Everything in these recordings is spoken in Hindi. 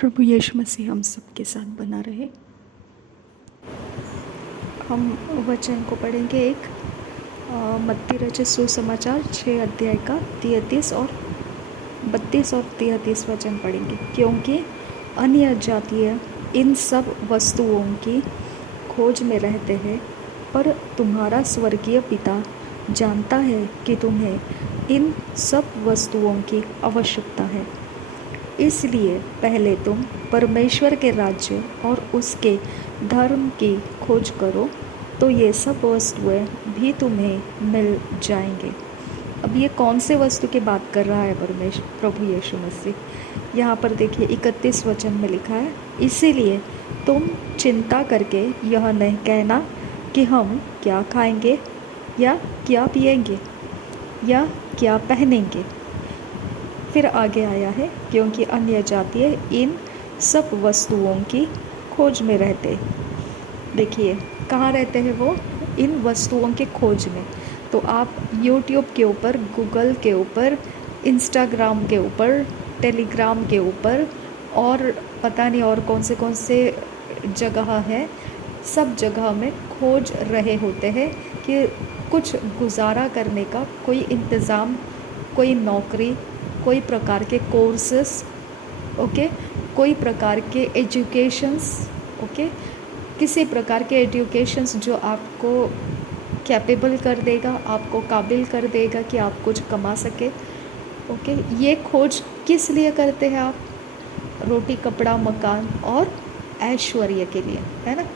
प्रभु यीशु मसीह हम सबके साथ बना रहे। हम वचन को पढ़ेंगे एक मत्ती रचित सुसमाचार 6 अध्याय का 33 और 32 और 33 वचन पढ़ेंगे। क्योंकि अन्य जातीय इन सब वस्तुओं की खोज में रहते हैं, पर तुम्हारा स्वर्गीय पिता जानता है कि तुम्हें इन सब वस्तुओं की आवश्यकता है। इसलिए पहले तुम परमेश्वर के राज्य और उसके धर्म की खोज करो, तो ये सब वस्तुएं भी तुम्हें मिल जाएंगे। अब ये कौन से वस्तु की बात कर रहा है प्रभु यीशु मसीह? यहाँ पर देखिए 31 वचन में लिखा है, इसीलिए तुम चिंता करके यह नहीं कहना कि हम क्या खाएंगे या क्या पिएंगे या क्या पहनेंगे। फिर आगे आया है, क्योंकि अन्य जातीय इन सब वस्तुओं की खोज में रहते। देखिए कहाँ रहते हैं वो? इन वस्तुओं के खोज में। तो आप यूट्यूब के ऊपर, गूगल के ऊपर, इंस्टाग्राम के ऊपर, टेलीग्राम के ऊपर और पता नहीं और कौन से जगह है, सब जगह में खोज रहे होते हैं कि कुछ गुजारा करने का कोई इंतज़ाम, कोई नौकरी, कोई प्रकार के कोर्सेस, ओके, कोई प्रकार के एजुकेशंस, ओके, किसी प्रकार के एजुकेशंस जो आपको कैपेबल कर देगा, आपको काबिल कर देगा कि आप कुछ कमा सके। ओके, ये खोज किस लिए करते हैं आप? रोटी, कपड़ा, मकान और ऐश्वर्य के लिए, है ना?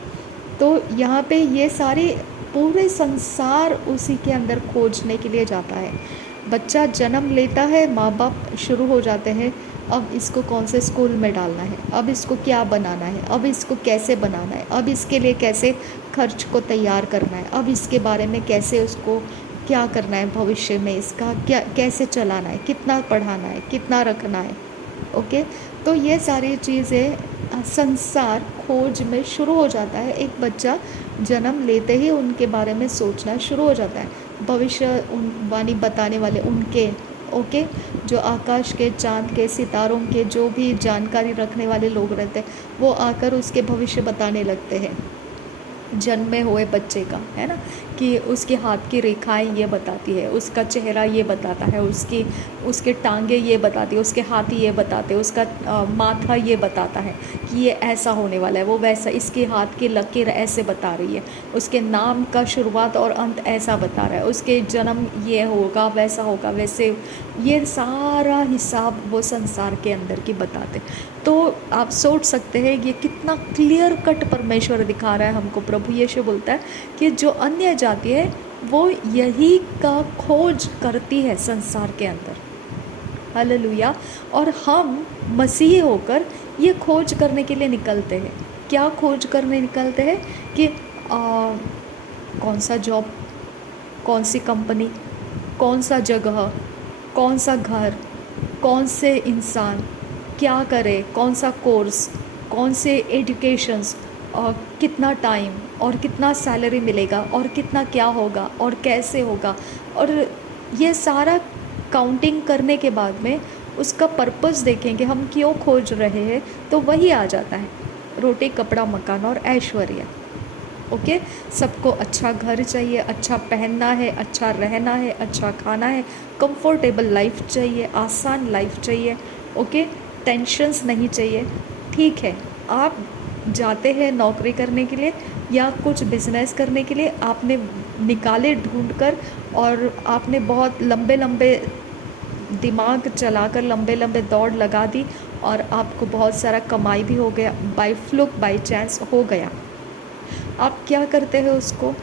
तो यहाँ पे ये सारे पूरे संसार उसी के अंदर खोजने के लिए जाता है। बच्चा जन्म लेता है, माँ बाप शुरू हो जाते हैं, अब इसको कौन से स्कूल में डालना है, अब इसको क्या बनाना है, अब इसको कैसे बनाना है, अब इसके लिए कैसे खर्च को तैयार करना है, अब इसके बारे में कैसे उसको क्या करना है, भविष्य में इसका क्या कैसे चलाना है, कितना पढ़ाना है, कितना रखना है। ओके, तो ये सारी चीज़ें संसार खोज में शुरू हो जाता है। एक बच्चा जन्म लेते ही उनके बारे में सोचना शुरू हो जाता है। भविष्य वाणी बताने वाले उनके, ओके, जो आकाश के, चांद के, सितारों के जो भी जानकारी रखने वाले लोग रहते हैं, वो आकर उसके भविष्य बताने लगते हैं। जन्मे हुए बच्चे का, है ना, कि उसके हाथ की रेखाएं ये बताती है, उसका चेहरा ये बताता है, उसके टांगे ये बताती है, उसके हाथ ये बताते हैं, उसका माथा ये बताता है कि ये ऐसा होने वाला है, वो वैसा, इसके हाथ की लकीर ऐसे बता रही है, उसके नाम का शुरुआत और अंत ऐसा बता रहा है, उसके जन्म ये होगा, वैसा होगा, वैसे, ये सारा हिसाब वो संसार के अंदर की बताते। तो आप सोच सकते हैं ये कितना क्लियर कट परमेश्वर दिखा रहा है हमको। प्रभु यीशु बोलता है कि जो अन्य जाति है वो यही का खोज करती है संसार के अंदर। हालेलुया। और हम मसीही होकर ये खोज करने के लिए निकलते हैं। क्या खोज करने निकलते हैं? कि कौन सा जॉब, कौन सी कंपनी, कौन सा जगह, कौन सा घर, कौन से इंसान क्या करे, कौन सा कोर्स, कौन से एजुकेशंस, और कितना टाइम और कितना सैलरी मिलेगा और कितना क्या होगा और कैसे होगा। और ये सारा काउंटिंग करने के बाद में उसका पर्पस देखेंगे हम क्यों खोज रहे हैं, तो वही आ जाता है, रोटी, कपड़ा, मकान और ऐश्वर्य। ओके, सबको अच्छा घर चाहिए, अच्छा पहनना है, अच्छा रहना है, अच्छा खाना है, कंफर्टेबल लाइफ चाहिए, आसान लाइफ चाहिए। ओके, टेंशन्स नहीं चाहिए। ठीक है, आप जाते हैं नौकरी करने के लिए या कुछ बिजनेस करने के लिए, आपने निकाले ढूंढकर और आपने बहुत लंबे लंबे दिमाग चलाकर लंबे लंबे दौड़ लगा दी और आपको बहुत सारा कमाई भी हो गया, बाय फ्लुक, बाय चांस हो गया। आप क्या करते हैं? उसको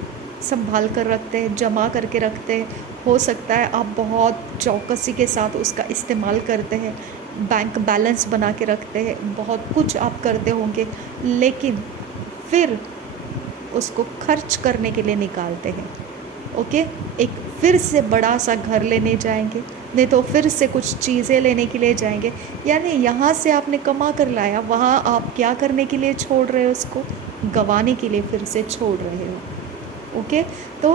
संभाल कर रखते हैं, जमा करके रखते हैं। हो सकता है आप बहुत चौकसी के साथ उसका इस्तेमाल करते हैं, बैंक बैलेंस बना के रखते हैं, बहुत कुछ आप करते होंगे, लेकिन फिर उसको खर्च करने के लिए निकालते हैं। ओके, एक फिर से बड़ा सा घर लेने जाएंगे, नहीं तो फिर से कुछ चीज़ें लेने के लिए जाएंगे। यानी यहाँ से आपने कमा कर लाया, वहाँ आप क्या करने के लिए छोड़ रहे हो? उसको गंवाने के लिए फिर से छोड़ रहे हो। ओके, तो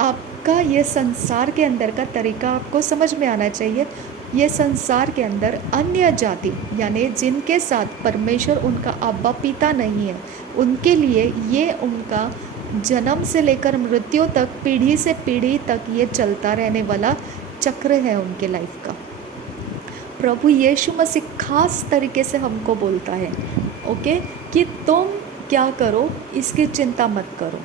आपका ये संसार के अंदर का तरीका आपको समझ में आना चाहिए। ये संसार के अंदर अन्य जाति यानी जिनके साथ परमेश्वर उनका अब्बा पिता नहीं है, उनके लिए ये उनका जन्म से लेकर मृत्यु तक, पीढ़ी से पीढ़ी तक ये चलता रहने वाला चक्र है उनके लाइफ का। प्रभु यीशु मसीह खास तरीके से हमको बोलता है, ओके, कि तुम क्या करो इसकी चिंता मत करो,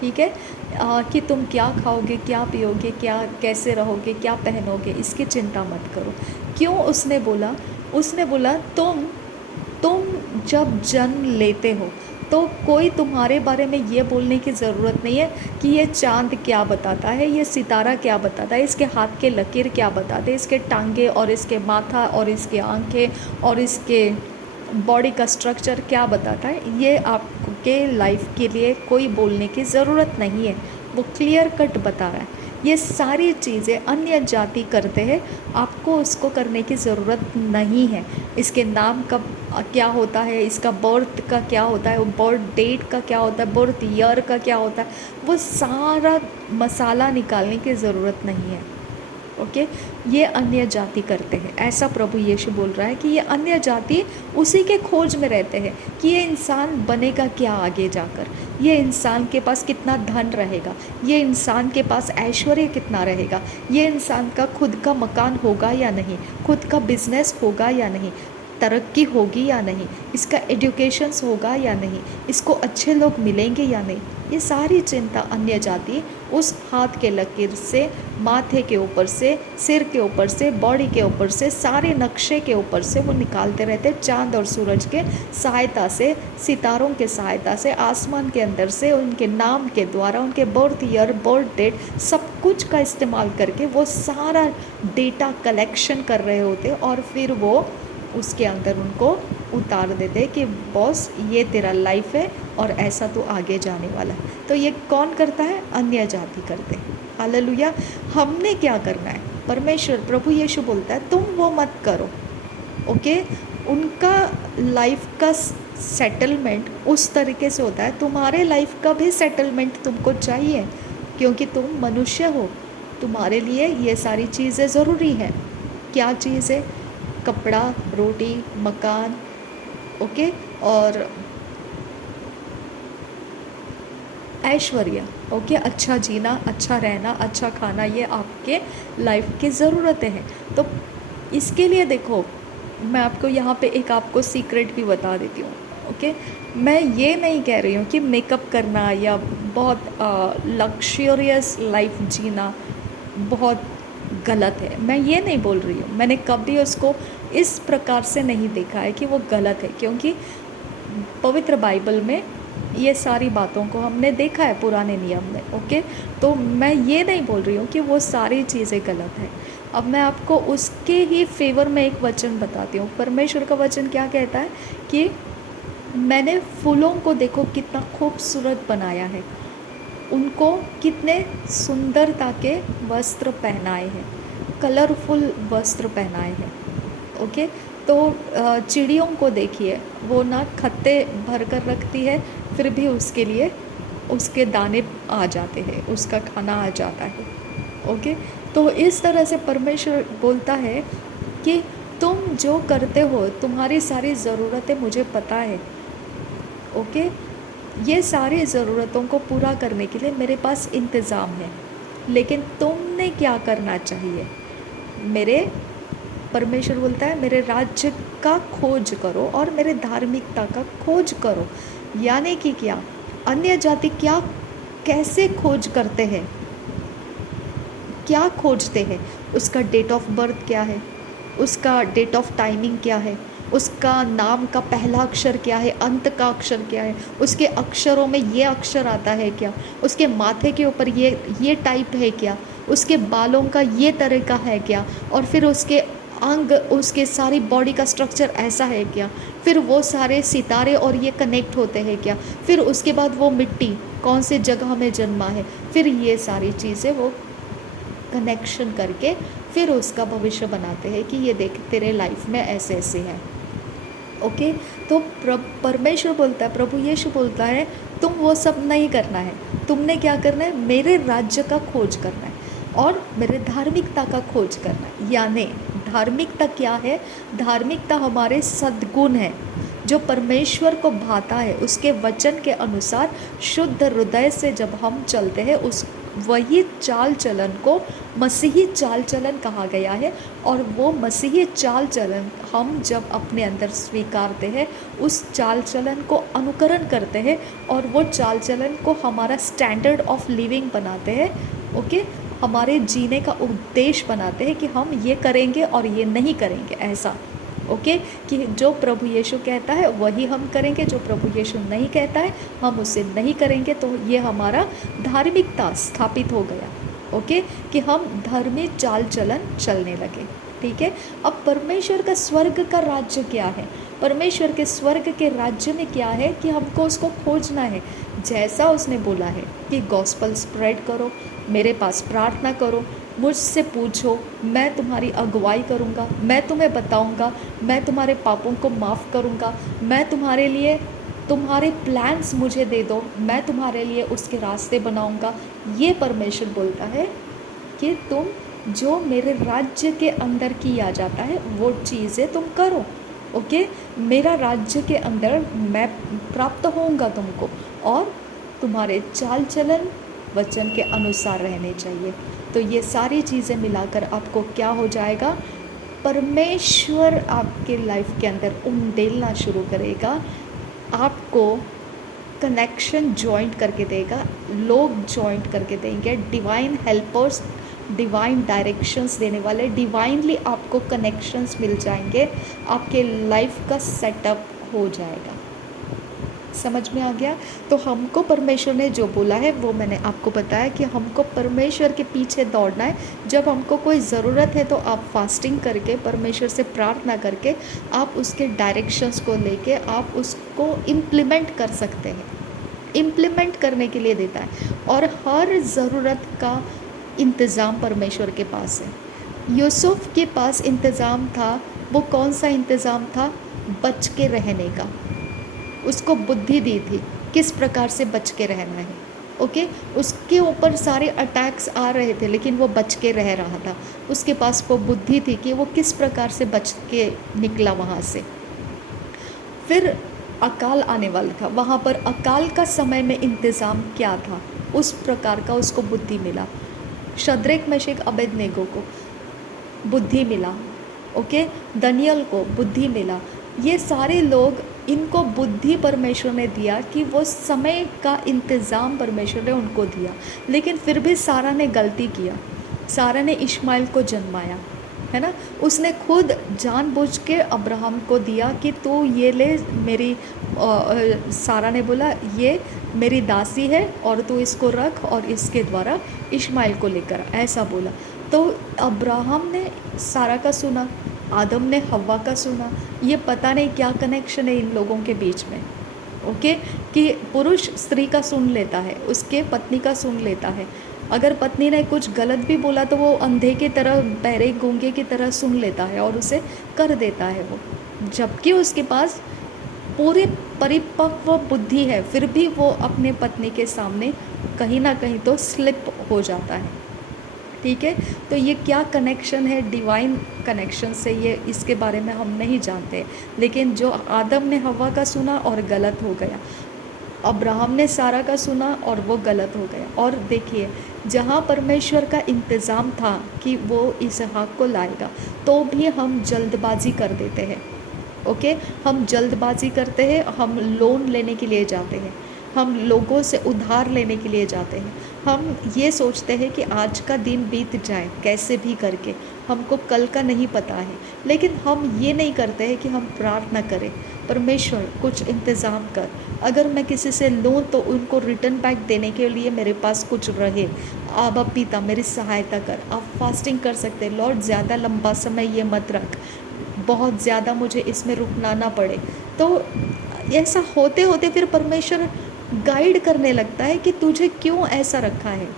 ठीक है, कि तुम क्या खाओगे, क्या पियोगे, क्या कैसे रहोगे, क्या पहनोगे, इसकी चिंता मत करो। क्यों उसने बोला? उसने बोला तुम जब जन्म लेते हो तो कोई तुम्हारे बारे में ये बोलने की ज़रूरत नहीं है कि ये चाँद क्या बताता है, ये सितारा क्या बताता है, इसके हाथ के लकीर क्या बताते हैं, इसके टांगे और इसके माथा और इसके आंखें और इसके बॉडी का स्ट्रक्चर क्या बताता है। ये आपके लाइफ के लिए कोई बोलने की ज़रूरत नहीं है, वो क्लियर कट बता रहा है। ये सारी चीज़ें अन्य जाति करते हैं, आपको उसको करने की ज़रूरत नहीं है। इसके नाम का क्या होता है, इसका बर्थ का क्या होता है, वो बर्थ डेट का क्या होता है, बर्थ ईयर का क्या होता है, वो सारा मसाला निकालने की ज़रूरत नहीं है। ओके, ये अन्य जाति करते हैं, ऐसा प्रभु यीशु बोल रहा है कि ये अन्य जाति उसी के खोज में रहते हैं कि ये इंसान बनेगा क्या आगे जाकर, ये इंसान के पास कितना धन रहेगा, ये इंसान के पास ऐश्वर्य कितना रहेगा, ये इंसान का खुद का मकान होगा या नहीं, खुद का बिजनेस होगा या नहीं, तरक्की होगी या नहीं, इसका एजुकेशंस होगा या नहीं, इसको अच्छे लोग मिलेंगे या नहीं। ये सारी चिंता अन्य जाति उस हाथ के लकीर से, माथे के ऊपर से, सिर के ऊपर से, बॉडी के ऊपर से, सारे नक्शे के ऊपर से वो निकालते रहते, चांद और सूरज के सहायता से, सितारों के सहायता से, आसमान के अंदर से, उनके नाम के द्वारा, उनके बर्थ ईयर, बर्थ डेट, सब कुछ का इस्तेमाल करके वो सारा डेटा कलेक्शन कर रहे होते और फिर वो उसके अंदर उनको उतार देते कि बॉस ये तेरा लाइफ है और ऐसा तो आगे जाने वाला है। तो ये कौन करता है? अन्य जाति करते हैं। हालेलुया। हमने क्या करना है? परमेश्वर प्रभु यीशु बोलता है तुम वो मत करो। ओके, उनका लाइफ का सेटलमेंट उस तरीके से होता है, तुम्हारे लाइफ का भी सेटलमेंट तुमको चाहिए क्योंकि तुम मनुष्य हो, तुम्हारे लिए ये सारी चीज़ें ज़रूरी है। क्या चीज़ है? कपड़ा, रोटी, मकान, ओके, और ऐश्वर्य, ओके, अच्छा जीना, अच्छा रहना, अच्छा खाना, ये आपके लाइफ की ज़रूरतें हैं। तो इसके लिए देखो, मैं आपको यहाँ पे एक आपको सीक्रेट भी बता देती हूँ। ओके, मैं ये नहीं कह रही हूँ कि मेकअप करना या बहुत लक्शरियस लाइफ जीना बहुत गलत है, मैं ये नहीं बोल रही हूँ। मैंने कभी उसको इस प्रकार से नहीं देखा है कि वो गलत है, क्योंकि पवित्र बाइबल में ये सारी बातों को हमने देखा है पुराने नियम में। ओके, तो मैं ये नहीं बोल रही हूँ कि वो सारी चीज़ें गलत है। अब मैं आपको उसके ही फेवर में एक वचन बताती हूँ। परमेश्वर का वचन क्या कहता है कि मैंने फूलों को देखो कितना खूबसूरत बनाया है, उनको कितने सुंदरता के वस्त्र पहनाए हैं, कलरफुल वस्त्र पहनाए हैं। ओके, तो चिड़ियों को देखिए, वो ना खत्ते भर कर रखती है, फिर भी उसके लिए उसके दाने आ जाते हैं, उसका खाना आ जाता है। ओके, तो इस तरह से परमेश्वर बोलता है कि तुम जो करते हो, तुम्हारी सारी ज़रूरतें मुझे पता है। ओके, ये सारी ज़रूरतों को पूरा करने के लिए मेरे पास इंतज़ाम है, लेकिन तुमने क्या करना चाहिए? मेरे परमेश्वर बोलता है मेरे राज्य का खोज करो और मेरे धार्मिकता का खोज करो। यानी कि क्या? अन्य जाति क्या, कैसे खोज करते हैं, क्या खोजते हैं? उसका डेट ऑफ बर्थ क्या है, उसका डेट ऑफ टाइमिंग क्या है, उसका नाम का पहला अक्षर क्या है, अंत का अक्षर क्या है, उसके अक्षरों में ये अक्षर आता है क्या, उसके माथे के ऊपर ये टाइप है क्या, उसके बालों का ये तरीका है क्या, और फिर उसके अंग, उसके सारी बॉडी का स्ट्रक्चर ऐसा है क्या, फिर वो सारे सितारे और ये कनेक्ट होते हैं क्या, फिर उसके बाद वो मिट्टी कौन से जगह में जन्मा है, फिर ये सारी चीज़ें वो कनेक्शन करके फिर उसका भविष्य बनाते हैं कि ये देख तेरे लाइफ में ऐसे ऐसे है। ओके, तो परमेश्वर बोलता है, प्रभु यीशु बोलता है तुम वो सब नहीं करना है, तुमने क्या करना है? मेरे राज्य का खोज करना है और मेरे धार्मिकता का खोज करना है। यानी धार्मिकता क्या है? धार्मिकता हमारे सद्गुण है, जो परमेश्वर को भाता है। उसके वचन के अनुसार शुद्ध हृदय से जब हम चलते हैं, उस वही चाल चलन को मसीही चाल चलन कहा गया है। और वो मसीही चाल चलन हम जब अपने अंदर स्वीकारते हैं, उस चाल चलन को अनुकरण करते हैं और वो चाल चलन को हमारा स्टैंडर्ड ऑफ लिविंग बनाते हैं। ओके, हमारे जीने का उद्देश्य बनाते हैं कि हम ये करेंगे और ये नहीं करेंगे, ऐसा। ओके, कि जो प्रभु यीशु कहता है वही हम करेंगे, जो प्रभु यीशु नहीं कहता है हम उसे नहीं करेंगे। तो ये हमारा धार्मिकता स्थापित हो गया। ओके, कि हम धर्मी चाल चलन चलने लगे। ठीक है। अब परमेश्वर का स्वर्ग का राज्य क्या है? परमेश्वर के स्वर्ग के राज्य में क्या है कि हमको उसको खोजना है। जैसा उसने बोला है कि गॉस्पल स्प्रेड करो, मेरे पास प्रार्थना करो, मुझसे पूछो, मैं तुम्हारी अगुवाई करूँगा, मैं तुम्हें बताऊँगा, मैं तुम्हारे पापों को माफ़ करूँगा, मैं तुम्हारे लिए, तुम्हारे प्लान्स मुझे दे दो, मैं तुम्हारे लिए उसके रास्ते बनाऊँगा। ये परमेश्वर बोलता है कि तुम जो मेरे राज्य के अंदर किया जाता है वो चीज़ें तुम करो। ओके, मेरा राज्य के अंदर मैं प्राप्त होऊंगा तुमको, और तुम्हारे चाल चलन वचन के अनुसार रहने चाहिए। तो ये सारी चीज़ें मिलाकर आपको क्या हो जाएगा? परमेश्वर आपके लाइफ के अंदर उंडेलना शुरू करेगा, आपको कनेक्शन जॉइंट करके देगा, लोग जॉइंट करके देंगे, डिवाइन हेल्पर्स, डिवाइन डायरेक्शंस देने वाले, डिवाइनली आपको कनेक्शंस मिल जाएंगे, आपके लाइफ का सेटअप हो जाएगा। समझ में आ गया? तो हमको परमेश्वर ने जो बोला है वो मैंने आपको बताया कि हमको परमेश्वर के पीछे दौड़ना है। जब हमको कोई ज़रूरत है तो आप फास्टिंग करके, परमेश्वर से प्रार्थना करके, आप उसके डायरेक्शंस को लेके आप उसको इम्प्लीमेंट कर सकते हैं। इम्प्लीमेंट करने के लिए देता है, और हर ज़रूरत का इंतज़ाम परमेश्वर के पास है। यूसुफ के पास इंतज़ाम था, वो कौन सा इंतज़ाम था? बच के रहने का। उसको बुद्धि दी थी किस प्रकार से बच के रहना है। ओके, उसके ऊपर सारे अटैक्स आ रहे थे लेकिन वो बच के रह रहा था। उसके पास वो बुद्धि थी कि वो किस प्रकार से बच के निकला वहाँ से। फिर अकाल आने वाला था, वहाँ पर अकाल का समय में इंतज़ाम क्या था, उस प्रकार का उसको बुद्धि मिला। शद्रेक, मेशक, अबेदनेगो को बुद्धि मिला। ओके, दानियल को बुद्धि मिला। ये सारे लोग, इनको बुद्धि परमेश्वर ने दिया कि वो समय का इंतज़ाम परमेश्वर ने उनको दिया। लेकिन फिर भी सारा ने गलती किया। सारा ने इश्माइल को जन्माया, है ना। उसने खुद जानबूझ के अब्राहम को दिया कि तू ये ले, मेरी सारा ने बोला ये मेरी दासी है और तू इसको रख और इसके द्वारा इश्माइल को लेकर, ऐसा बोला। तो अब्राहम ने सारा का सुना, आदम ने हव्वा का सुना। ये पता नहीं क्या कनेक्शन है इन लोगों के बीच में। ओके, कि पुरुष स्त्री का सुन लेता है, उसके पत्नी का सुन लेता है। अगर पत्नी ने कुछ गलत भी बोला तो वो अंधे की तरह, बहरे गूंगे की तरह सुन लेता है और उसे कर देता है वो, जबकि उसके पास पूरे परिपक्व बुद्धि है, फिर भी वो अपने पत्नी के सामने कहीं ना कहीं तो स्लिप हो जाता है। ठीक है, तो ये क्या कनेक्शन है डिवाइन कनेक्शन से, ये इसके बारे में हम नहीं जानते। लेकिन जो आदम ने हव्वा का सुना और गलत हो गया, अब्राहम ने सारा का सुना और वो गलत हो गया। और देखिए, जहाँ परमेश्वर का इंतज़ाम था कि वो इसहाक को लाएगा, तो भी हम जल्दबाजी कर देते हैं। ओके, हम जल्दबाजी करते हैं, हम लोन लेने के लिए जाते हैं, हम लोगों से उधार लेने के लिए जाते हैं। हम ये सोचते हैं कि आज का दिन बीत जाए कैसे भी करके, हमको कल का नहीं पता है। लेकिन हम ये नहीं करते हैं कि हम प्रार्थना करें, परमेश्वर कुछ इंतज़ाम कर, अगर मैं किसी से लूँ तो उनको रिटर्न बैक देने के लिए मेरे पास कुछ रहे। आबा पिता मेरी सहायता कर। आप फास्टिंग कर सकते हैं, लॉर्ड ज़्यादा लंबा समय ये मत रख, बहुत ज़्यादा मुझे इसमें रुकना ना पड़े। तो ऐसा होते होते फिर परमेश्वर गाइड करने लगता है कि तुझे क्यों ऐसा रखा है।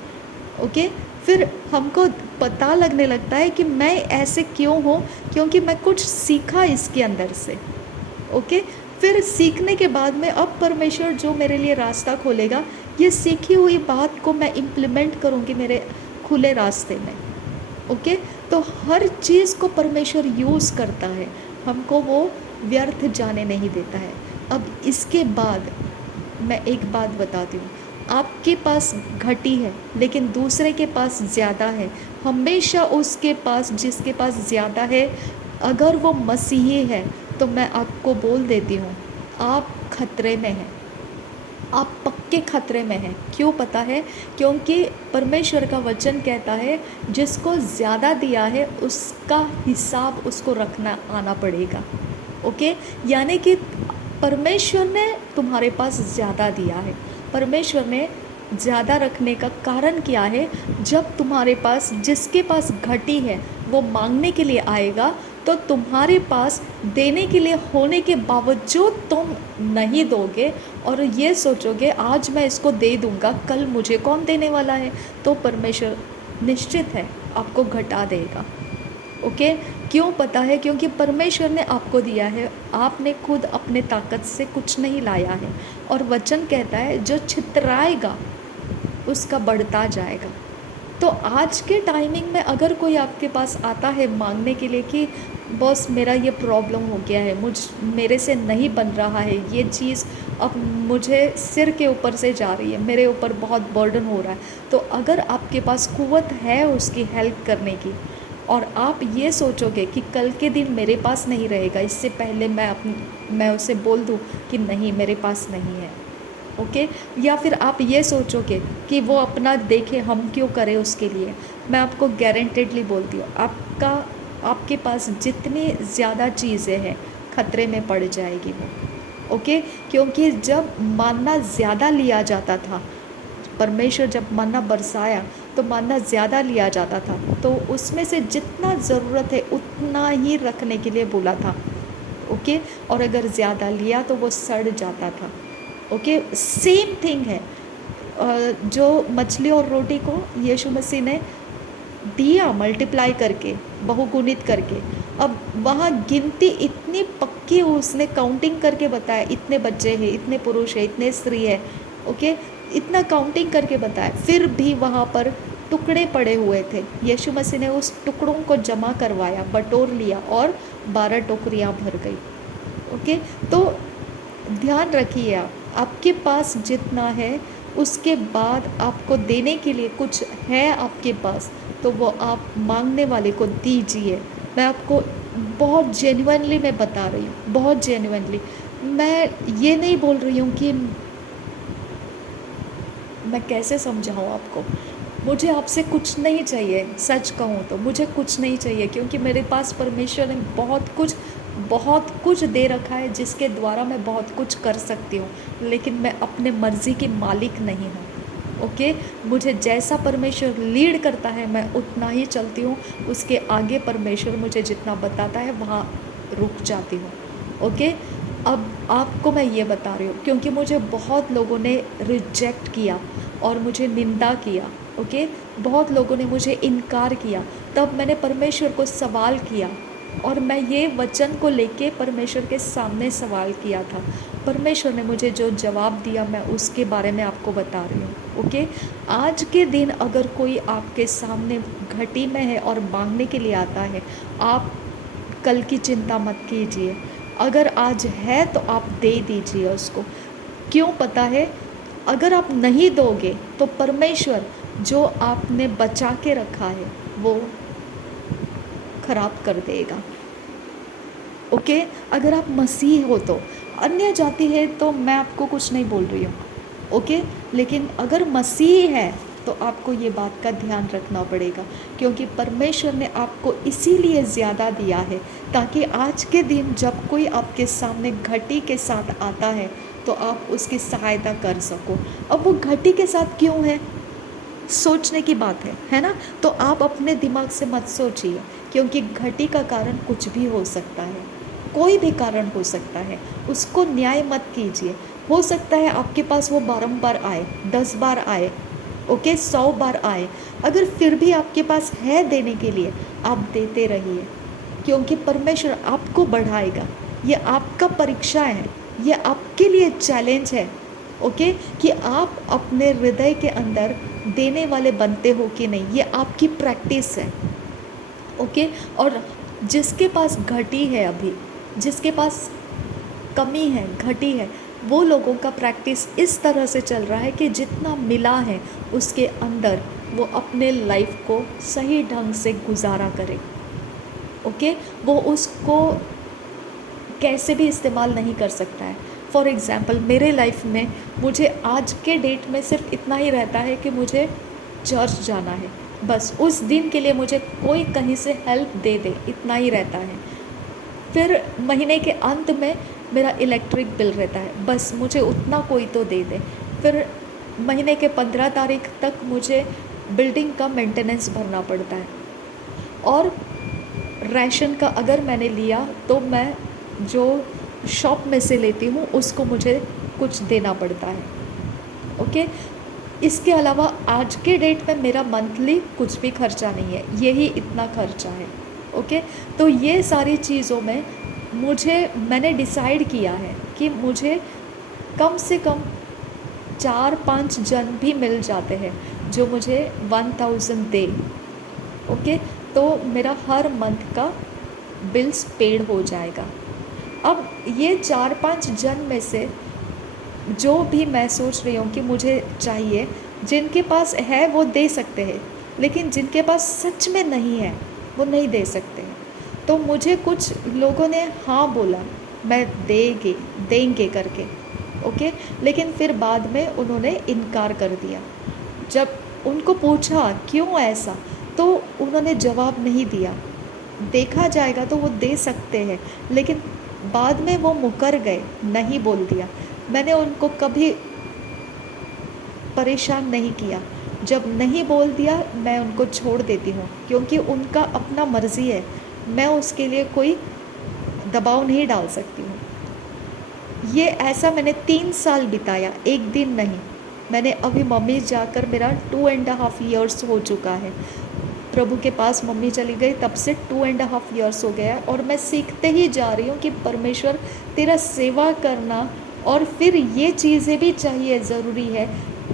ओके, फिर हमको पता लगने लगता है कि मैं ऐसे क्यों हूँ, क्योंकि मैं कुछ सीखा इसके अंदर से। ओके, फिर सीखने के बाद में अब परमेश्वर जो मेरे लिए रास्ता खोलेगा, ये सीखी हुई बात को मैं इम्प्लीमेंट करूँगी मेरे खुले रास्ते में। ओके। तो हर चीज़ को परमेश्वर यूज़ करता है, हमको वो व्यर्थ जाने नहीं देता है। अब इसके बाद मैं एक बात बताती हूँ, आपके पास घटी है लेकिन दूसरे के पास ज़्यादा है, हमेशा उसके पास जिसके पास ज़्यादा है अगर वो मसीही है तो मैं आपको बोल देती हूँ आप खतरे में हैं, आप पक्के खतरे में हैं। क्यों पता है? क्योंकि परमेश्वर का वचन कहता है जिसको ज़्यादा दिया है उसका हिसाब उसको रखना आना पड़ेगा। ओके, यानी कि परमेश्वर ने तुम्हारे पास ज़्यादा दिया है। परमेश्वर ने ज़्यादा रखने का कारण क्या है? जब तुम्हारे पास जिसके पास घटी है वो मांगने के लिए आएगा तो तुम्हारे पास देने के लिए होने के बावजूद तुम नहीं दोगे और ये सोचोगे आज मैं इसको दे दूँगा, कल मुझे कौन देने वाला है, तो परमेश्वर निश्चित है आपको घटा देगा। ओके, क्यों पता है? क्योंकि परमेश्वर ने आपको दिया है, आपने खुद अपने ताकत से कुछ नहीं लाया है। और वचन कहता है जो छितराएगा उसका बढ़ता जाएगा। तो आज के टाइमिंग में अगर कोई आपके पास आता है मांगने के लिए कि बॉस मेरा ये प्रॉब्लम हो गया है, मेरे से नहीं बन रहा है, ये चीज़ अब मुझे सिर के ऊपर से जा रही है, मेरे ऊपर बहुत बर्डन हो रहा है, तो अगर आपके पास कुव्वत है उसकी हेल्प करने की और आप ये सोचोगे कि कल के दिन मेरे पास नहीं रहेगा, इससे पहले मैं उसे बोल दूँ कि नहीं मेरे पास नहीं है। ओके, या फिर आप ये सोचोगे कि वो अपना देखे, हम क्यों करें उसके लिए। मैं आपको गारंटेडली बोलती हूँ आपके पास जितनी ज़्यादा चीज़ें हैं खतरे में पड़ जाएगी वो। ओके, क्योंकि जब मानना ज़्यादा लिया जाता था, परमेश्वर जब मन्ना बरसाया तो मन्ना ज़्यादा लिया जाता था, तो उसमें से जितना ज़रूरत है उतना ही रखने के लिए बोला था। ओके, और अगर ज़्यादा लिया तो वो सड़ जाता था। ओके, सेम थिंग है। जो मछली और रोटी को यीशु मसीह ने दिया मल्टीप्लाई करके, बहुगुणित करके, अब वहाँ गिनती इतनी पक्की उसने काउंटिंग करके बताया, इतने बच्चे हैं, इतने पुरुष हैं, इतने स्त्री है। ओके, इतना काउंटिंग करके बताया, फिर भी वहाँ पर टुकड़े पड़े हुए थे। यीशु मसीह ने उस टुकड़ों को जमा करवाया, बटोर लिया और 12 टोकरियाँ भर गई। ओके, तो ध्यान रखिए आपके पास जितना है उसके बाद आपको देने के लिए कुछ है आपके पास, तो वो आप मांगने वाले को दीजिए। मैं आपको बहुत जेन्युइनली मैं बता रही हूँ, बहुत जेन्युइनली। मैं ये नहीं बोल रही हूँ कि मैं कैसे समझाऊँ आपको, मुझे आपसे कुछ नहीं चाहिए। सच कहूँ तो मुझे कुछ नहीं चाहिए, क्योंकि मेरे पास परमेश्वर ने बहुत कुछ दे रखा है जिसके द्वारा मैं बहुत कुछ कर सकती हूँ, लेकिन मैं अपने मर्ज़ी की मालिक नहीं हूँ। ओके, मुझे जैसा परमेश्वर लीड करता है मैं उतना ही चलती हूँ, उसके आगे परमेश्वर मुझे जितना बताता है वहाँ रुक जाती हूँ। ओके, अब आपको मैं ये बता रही हूँ क्योंकि मुझे बहुत लोगों ने रिजेक्ट किया और मुझे निंदा किया। ओके, बहुत लोगों ने मुझे इनकार किया, तब मैंने परमेश्वर को सवाल किया और मैं ये वचन को लेके परमेश्वर के सामने सवाल किया था। परमेश्वर ने मुझे जो जवाब दिया मैं उसके बारे में आपको बता रही हूँ। ओके, आज के दिन अगर कोई आपके सामने घटी में है और मांगने के लिए आता है, आप कल की चिंता मत कीजिए। अगर आज है तो आप दे दीजिए उसको। क्यों पता है? अगर आप नहीं दोगे तो परमेश्वर जो आपने बचा के रखा है वो खराब कर देगा। ओके, अगर आप मसीह हो तो, अन्य जाति है तो मैं आपको कुछ नहीं बोल रही हूँ। ओके, लेकिन अगर मसीह है तो आपको ये बात का ध्यान रखना पड़ेगा, क्योंकि परमेश्वर ने आपको इसीलिए ज़्यादा दिया है ताकि आज के दिन जब कोई आपके सामने घटी के साथ आता है तो आप उसकी सहायता कर सको। अब वो घटी के साथ क्यों है, सोचने की बात है ना? तो आप अपने दिमाग से मत सोचिए, क्योंकि घटी का कारण कुछ भी हो सकता है, कोई भी कारण हो सकता है, उसको न्याय मत कीजिए। हो सकता है आपके पास वो बारंबार आए, 10 बार आए, ओके, 100 बार आए, अगर फिर भी आपके पास है देने के लिए, आप देते रहिए, क्योंकि परमेश्वर आपको बढ़ाएगा। ये आपका परीक्षा है, ये आपके लिए चैलेंज है। ओके, कि आप अपने हृदय के अंदर देने वाले बनते हो कि नहीं, ये आपकी प्रैक्टिस है। ओके। और जिसके पास घटी है अभी, जिसके पास कमी है, घटी है, वो लोगों का प्रैक्टिस इस तरह से चल रहा है कि जितना मिला है उसके अंदर वो अपने लाइफ को सही ढंग से गुजारा करे। ओके, वो उसको कैसे भी इस्तेमाल नहीं कर सकता है। फॉर एग्ज़ाम्पल मेरे लाइफ में मुझे आज के डेट में सिर्फ इतना ही रहता है कि मुझे चर्च जाना है, बस उस दिन के लिए मुझे कोई कहीं से हेल्प दे दे, इतना ही रहता है। फिर महीने के अंत में मेरा इलेक्ट्रिक बिल रहता है, बस मुझे उतना कोई तो दे दे। फिर महीने के 15 तारीख तक मुझे बिल्डिंग का मेंटेनेंस भरना पड़ता है। और राशन का अगर मैंने लिया तो मैं जो शॉप में से लेती हूँ उसको मुझे कुछ देना पड़ता है। ओके, इसके अलावा आज के डेट में मेरा मंथली कुछ भी खर्चा नहीं है, यही इतना खर्चा है। ओके, तो ये सारी चीज़ों में मैंने डिसाइड किया है कि मुझे कम से कम 4-5 जन भी मिल जाते हैं जो मुझे 1000 दे। ओके, तो मेरा हर मंथ का बिल्स पेड हो जाएगा। अब ये 4-5 जन में से जो भी मैं सोच रही हूँ कि मुझे चाहिए, जिनके पास है वो दे सकते हैं, लेकिन जिनके पास सच में नहीं है वो नहीं दे सकते हैं। तो मुझे कुछ लोगों ने हाँ बोला, मैं देंगे करके। ओके, लेकिन फिर बाद में उन्होंने इनकार कर दिया। जब उनको पूछा क्यों ऐसा, तो उन्होंने जवाब नहीं दिया। देखा जाएगा तो वो दे सकते हैं, लेकिन बाद में वो मुकर गए, नहीं बोल दिया। मैंने उनको कभी परेशान नहीं किया, जब नहीं बोल दिया मैं उनको छोड़ देती हूँ, क्योंकि उनका अपना मर्ज़ी है, मैं उसके लिए कोई दबाव नहीं डाल सकती हूँ। ये ऐसा मैंने 3 साल बिताया, एक दिन नहीं। मैंने अभी मम्मी जाकर मेरा 2.5 ईयर्स हो चुका है। प्रभु के पास मम्मी चली गई तब से 2.5 ईयर्स हो गया, और मैं सीखते ही जा रही हूँ कि परमेश्वर तेरा सेवा करना, और फिर ये चीज़ें भी चाहिए, ज़रूरी है,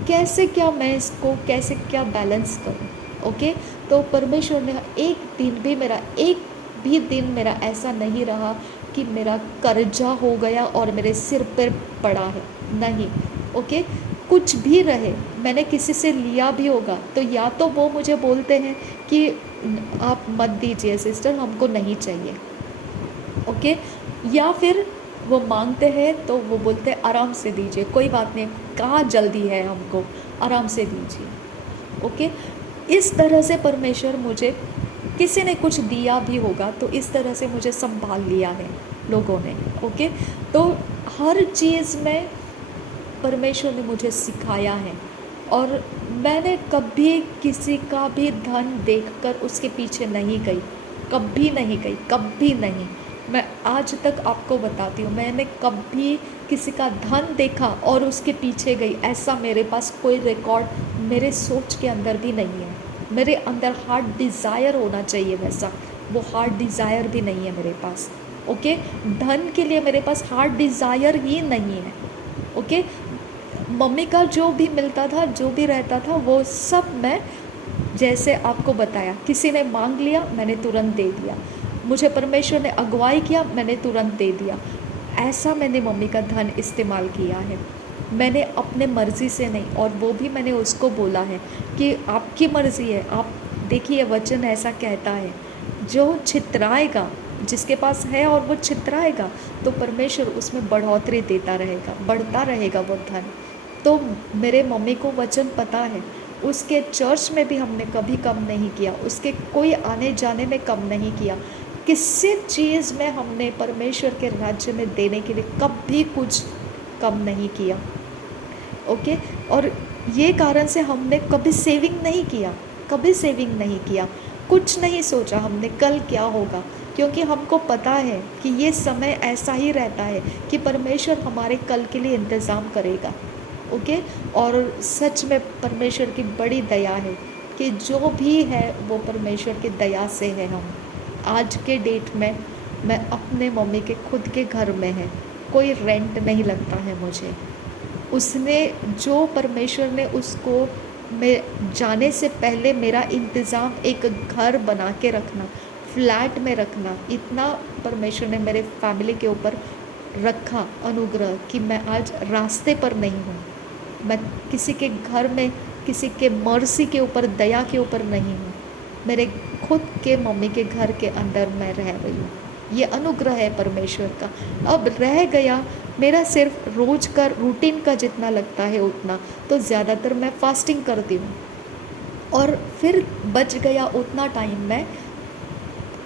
कैसे क्या मैं इसको कैसे क्या बैलेंस करूँ। ओके, तो परमेश्वर ने एक भी दिन मेरा ऐसा नहीं रहा कि मेरा कर्जा हो गया और मेरे सिर पर पड़ा है, नहीं। ओके, कुछ भी रहे, मैंने किसी से लिया भी होगा तो या तो वो मुझे बोलते हैं कि आप मत दीजिए सिस्टर, हमको नहीं चाहिए। ओके, या फिर वो मांगते हैं तो वो बोलते हैं आराम से दीजिए, कोई बात नहीं, कहाँ जल्दी है, हमको आराम से दीजिए। ओके, इस तरह से परमेश्वर मुझे, किसी ने कुछ दिया भी होगा तो इस तरह से मुझे संभाल लिया है लोगों ने। ओके, तो हर चीज़ में परमेश्वर ने मुझे सिखाया है, और मैंने कभी किसी का भी धन देखकर उसके पीछे नहीं गई, कभी नहीं गई, कभी नहीं। मैं आज तक आपको बताती हूँ, मैंने कभी किसी का धन देखा और उसके पीछे गई, ऐसा मेरे पास कोई रिकॉर्ड मेरे सोच के अंदर भी नहीं है। मेरे अंदर हार्ट डिज़ायर होना चाहिए वैसा, वो हार्ट डिज़ायर भी नहीं है मेरे पास। ओके, धन के लिए मेरे पास हार्ट डिज़ायर ही नहीं है। ओके, मम्मी का जो भी मिलता था, जो भी रहता था, वो सब मैं, जैसे आपको बताया, किसी ने मांग लिया मैंने तुरंत दे दिया, मुझे परमेश्वर ने अगुवाई किया मैंने तुरंत दे दिया। ऐसा मैंने मम्मी का धन इस्तेमाल किया है, मैंने अपने मर्ज़ी से नहीं। और वो भी मैंने उसको बोला है कि आपकी मर्ज़ी है, आप देखिए वचन ऐसा कहता है, जो छितराएगा, जिसके पास है और वो छितराएगा, तो परमेश्वर उसमें बढ़ोतरी देता रहेगा, बढ़ता रहेगा वो धन। तो मेरे मम्मी को वचन पता है, उसके चर्च में भी हमने कभी कम नहीं किया, उसके कोई आने जाने में कम नहीं किया, किसी चीज़ में हमने परमेश्वर के राज्य में देने के लिए कभी कुछ कम नहीं किया। ओके, और ये कारण से हमने कभी सेविंग नहीं किया, कभी सेविंग नहीं किया, कुछ नहीं सोचा हमने कल क्या होगा, क्योंकि हमको पता है कि ये समय ऐसा ही रहता है कि परमेश्वर हमारे कल के लिए इंतज़ाम करेगा। ओके, और सच में परमेश्वर की बड़ी दया है कि जो भी है वो परमेश्वर की दया से है। हम आज के डेट में, मैं अपने मम्मी के खुद के घर में है, कोई रेंट नहीं लगता है मुझे। उसने जो परमेश्वर ने उसको मैं जाने से पहले मेरा इंतज़ाम एक घर बना के रखना, फ्लैट में रखना, इतना परमेश्वर ने मेरे फैमिली के ऊपर रखा अनुग्रह कि मैं आज रास्ते पर नहीं हूँ, मैं किसी के घर में किसी के मर्सी के ऊपर, दया के ऊपर नहीं हूँ, मेरे खुद के मम्मी के घर के अंदर मैं रह रही हूँ। ये अनुग्रह है परमेश्वर का। अब रह गया मेरा सिर्फ रोज का रूटीन का जितना लगता है उतना, तो ज़्यादातर मैं फास्टिंग करती हूँ, और फिर बच गया उतना टाइम मैं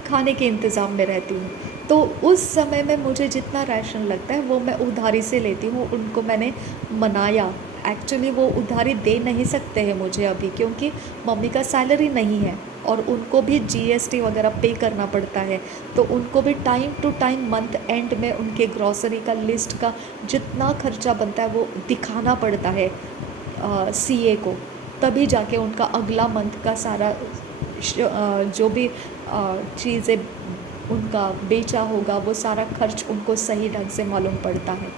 खाने के इंतज़ाम में रहती हूँ। तो उस समय में मुझे जितना राशन लगता है वो मैं उधारी से लेती हूँ। उनको मैंने मनाया, एक्चुअली वो उधारी दे नहीं सकते हैं मुझे अभी, क्योंकि मम्मी का सैलरी नहीं है और उनको भी जीएसटी वगैरह पे करना पड़ता है, तो उनको भी time to time month end में उनके ग्रॉसरी का लिस्ट का जितना खर्चा बनता है वो दिखाना पड़ता है सीए को, तभी जाके उनका अगला मंथ का सारा जो भी चीज़ें उनका बेचा होगा वो सारा खर्च उनको सही ढंग से मालूम पड़ता है।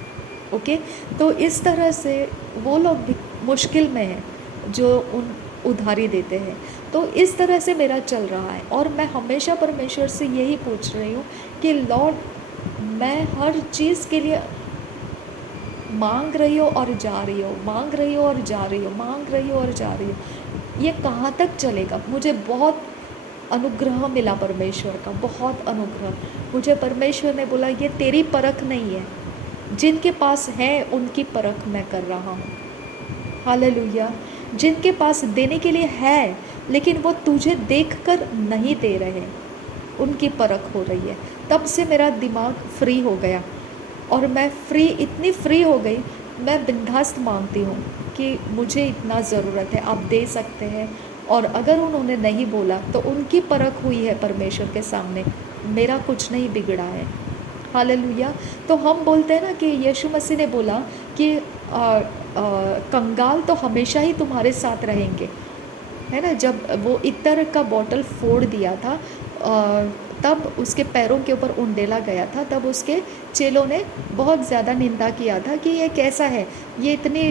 ओके, तो इस तरह से वो लोग भी मुश्किल में हैं जो उधारी देते हैं। तो इस तरह से मेरा चल रहा है, और मैं हमेशा परमेश्वर से यही पूछ रही हूँ कि लॉर्ड, मैं हर चीज़ के लिए मांग रही हो और जा रही हो, मांग रही हो और जा रही हो, मांग रही हो और जा रही हो, ये कहाँ तक चलेगा? मुझे बहुत अनुग्रह मिला परमेश्वर का, बहुत अनुग्रह। मुझे परमेश्वर ने बोला ये तेरी परख नहीं है, जिनके पास है उनकी परख मैं कर रहा हूँ। हालेलुया। जिनके पास देने के लिए है लेकिन वो तुझे देखकर नहीं दे रहे, उनकी परख हो रही है। तब से मेरा दिमाग फ्री हो गया, और मैं इतनी फ्री हो गई, मैं बिंदास्त मांगती हूँ कि मुझे इतना ज़रूरत है, आप दे सकते हैं। और अगर उन्होंने नहीं बोला तो उनकी परख हुई है परमेश्वर के सामने, मेरा कुछ नहीं बिगड़ा है। हालेलुया। तो हम बोलते हैं ना कि यीशु मसीह ने बोला कि कंगाल तो हमेशा ही तुम्हारे साथ रहेंगे, है ना। जब वो इत्र का बॉटल फोड़ दिया था तब उसके पैरों के ऊपर उंडेला गया था, तब उसके चेलों ने बहुत ज़्यादा निंदा किया था कि ये कैसा है, ये इतनी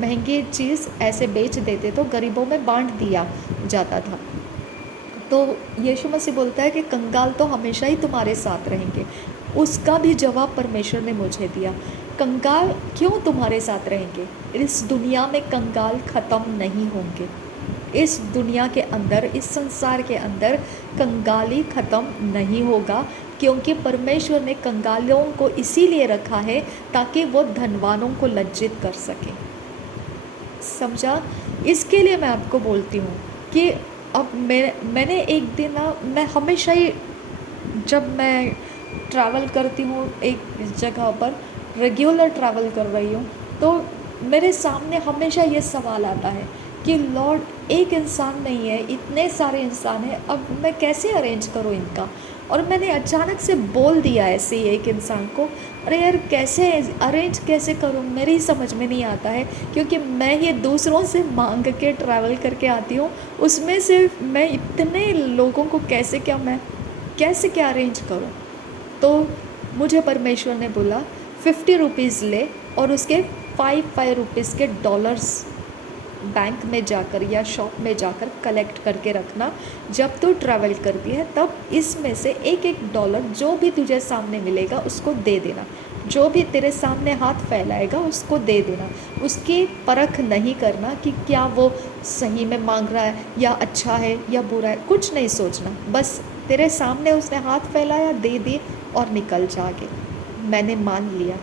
महंगी चीज़ ऐसे बेच देते तो गरीबों में बांट दिया जाता था। तो यीशु मसीह बोलता है कि कंगाल तो हमेशा ही तुम्हारे साथ रहेंगे। उसका भी जवाब परमेश्वर ने मुझे दिया। कंगाल क्यों तुम्हारे साथ रहेंगे? इस दुनिया में कंगाल ख़त्म नहीं होंगे। इस दुनिया के अंदर, इस संसार के अंदर कंगाली ख़त्म नहीं होगा, क्योंकि परमेश्वर ने कंगालों को इसीलिए रखा है ताकि वो धनवानों को लज्जित कर सके। समझा? इसके लिए मैं आपको बोलती हूँ कि अब मैंने एक दिन ना, मैं हमेशा ही जब मैं ट्रैवल करती हूँ एक जगह पर, रेगुलर ट्रैवल कर रही हूँ, तो मेरे सामने हमेशा ये सवाल आता है कि लॉर्ड, एक इंसान नहीं है, इतने सारे इंसान हैं, अब मैं कैसे अरेंज करूँ इनका? और मैंने अचानक से बोल दिया ऐसे ही एक इंसान को, अरे यार कैसे अरेंज कैसे करूँ, मेरी समझ में नहीं आता है, क्योंकि मैं ये दूसरों से मांग के ट्रैवल करके आती हूँ, उसमें से मैं इतने लोगों को कैसे क्या अरेंज करूँ? तो मुझे परमेश्वर ने बोला 50 रुपीज़ ले और उसके 5 रुपीज़ के डॉलर्स बैंक में जाकर या शॉप में जाकर कलेक्ट करके रखना। जब तू ट्रैवल करती है तब इसमें से एक डॉलर जो भी तुझे सामने मिलेगा उसको दे देना, जो भी तेरे सामने हाथ फैलाएगा उसको दे देना। उसकी परख नहीं करना कि क्या वो सही में मांग रहा है या अच्छा है या बुरा है, कुछ नहीं सोचना, बस तेरे सामने उसने हाथ फैलाया, दे दी और निकल जा आगे। मैंने मान लिया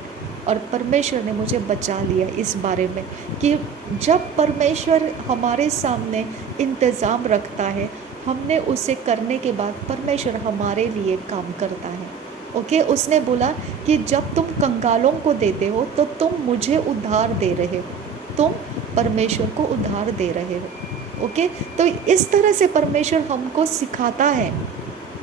और परमेश्वर ने मुझे बचा लिया इस बारे में कि जब परमेश्वर हमारे सामने इंतज़ाम रखता है, हमने उसे करने के बाद परमेश्वर हमारे लिए काम करता है। ओके, उसने बोला कि जब तुम कंगालों को देते हो तो तुम मुझे उधार दे रहे हो, तुम परमेश्वर को उधार दे रहे हो। ओके, तो इस तरह से परमेश्वर हमको सिखाता है।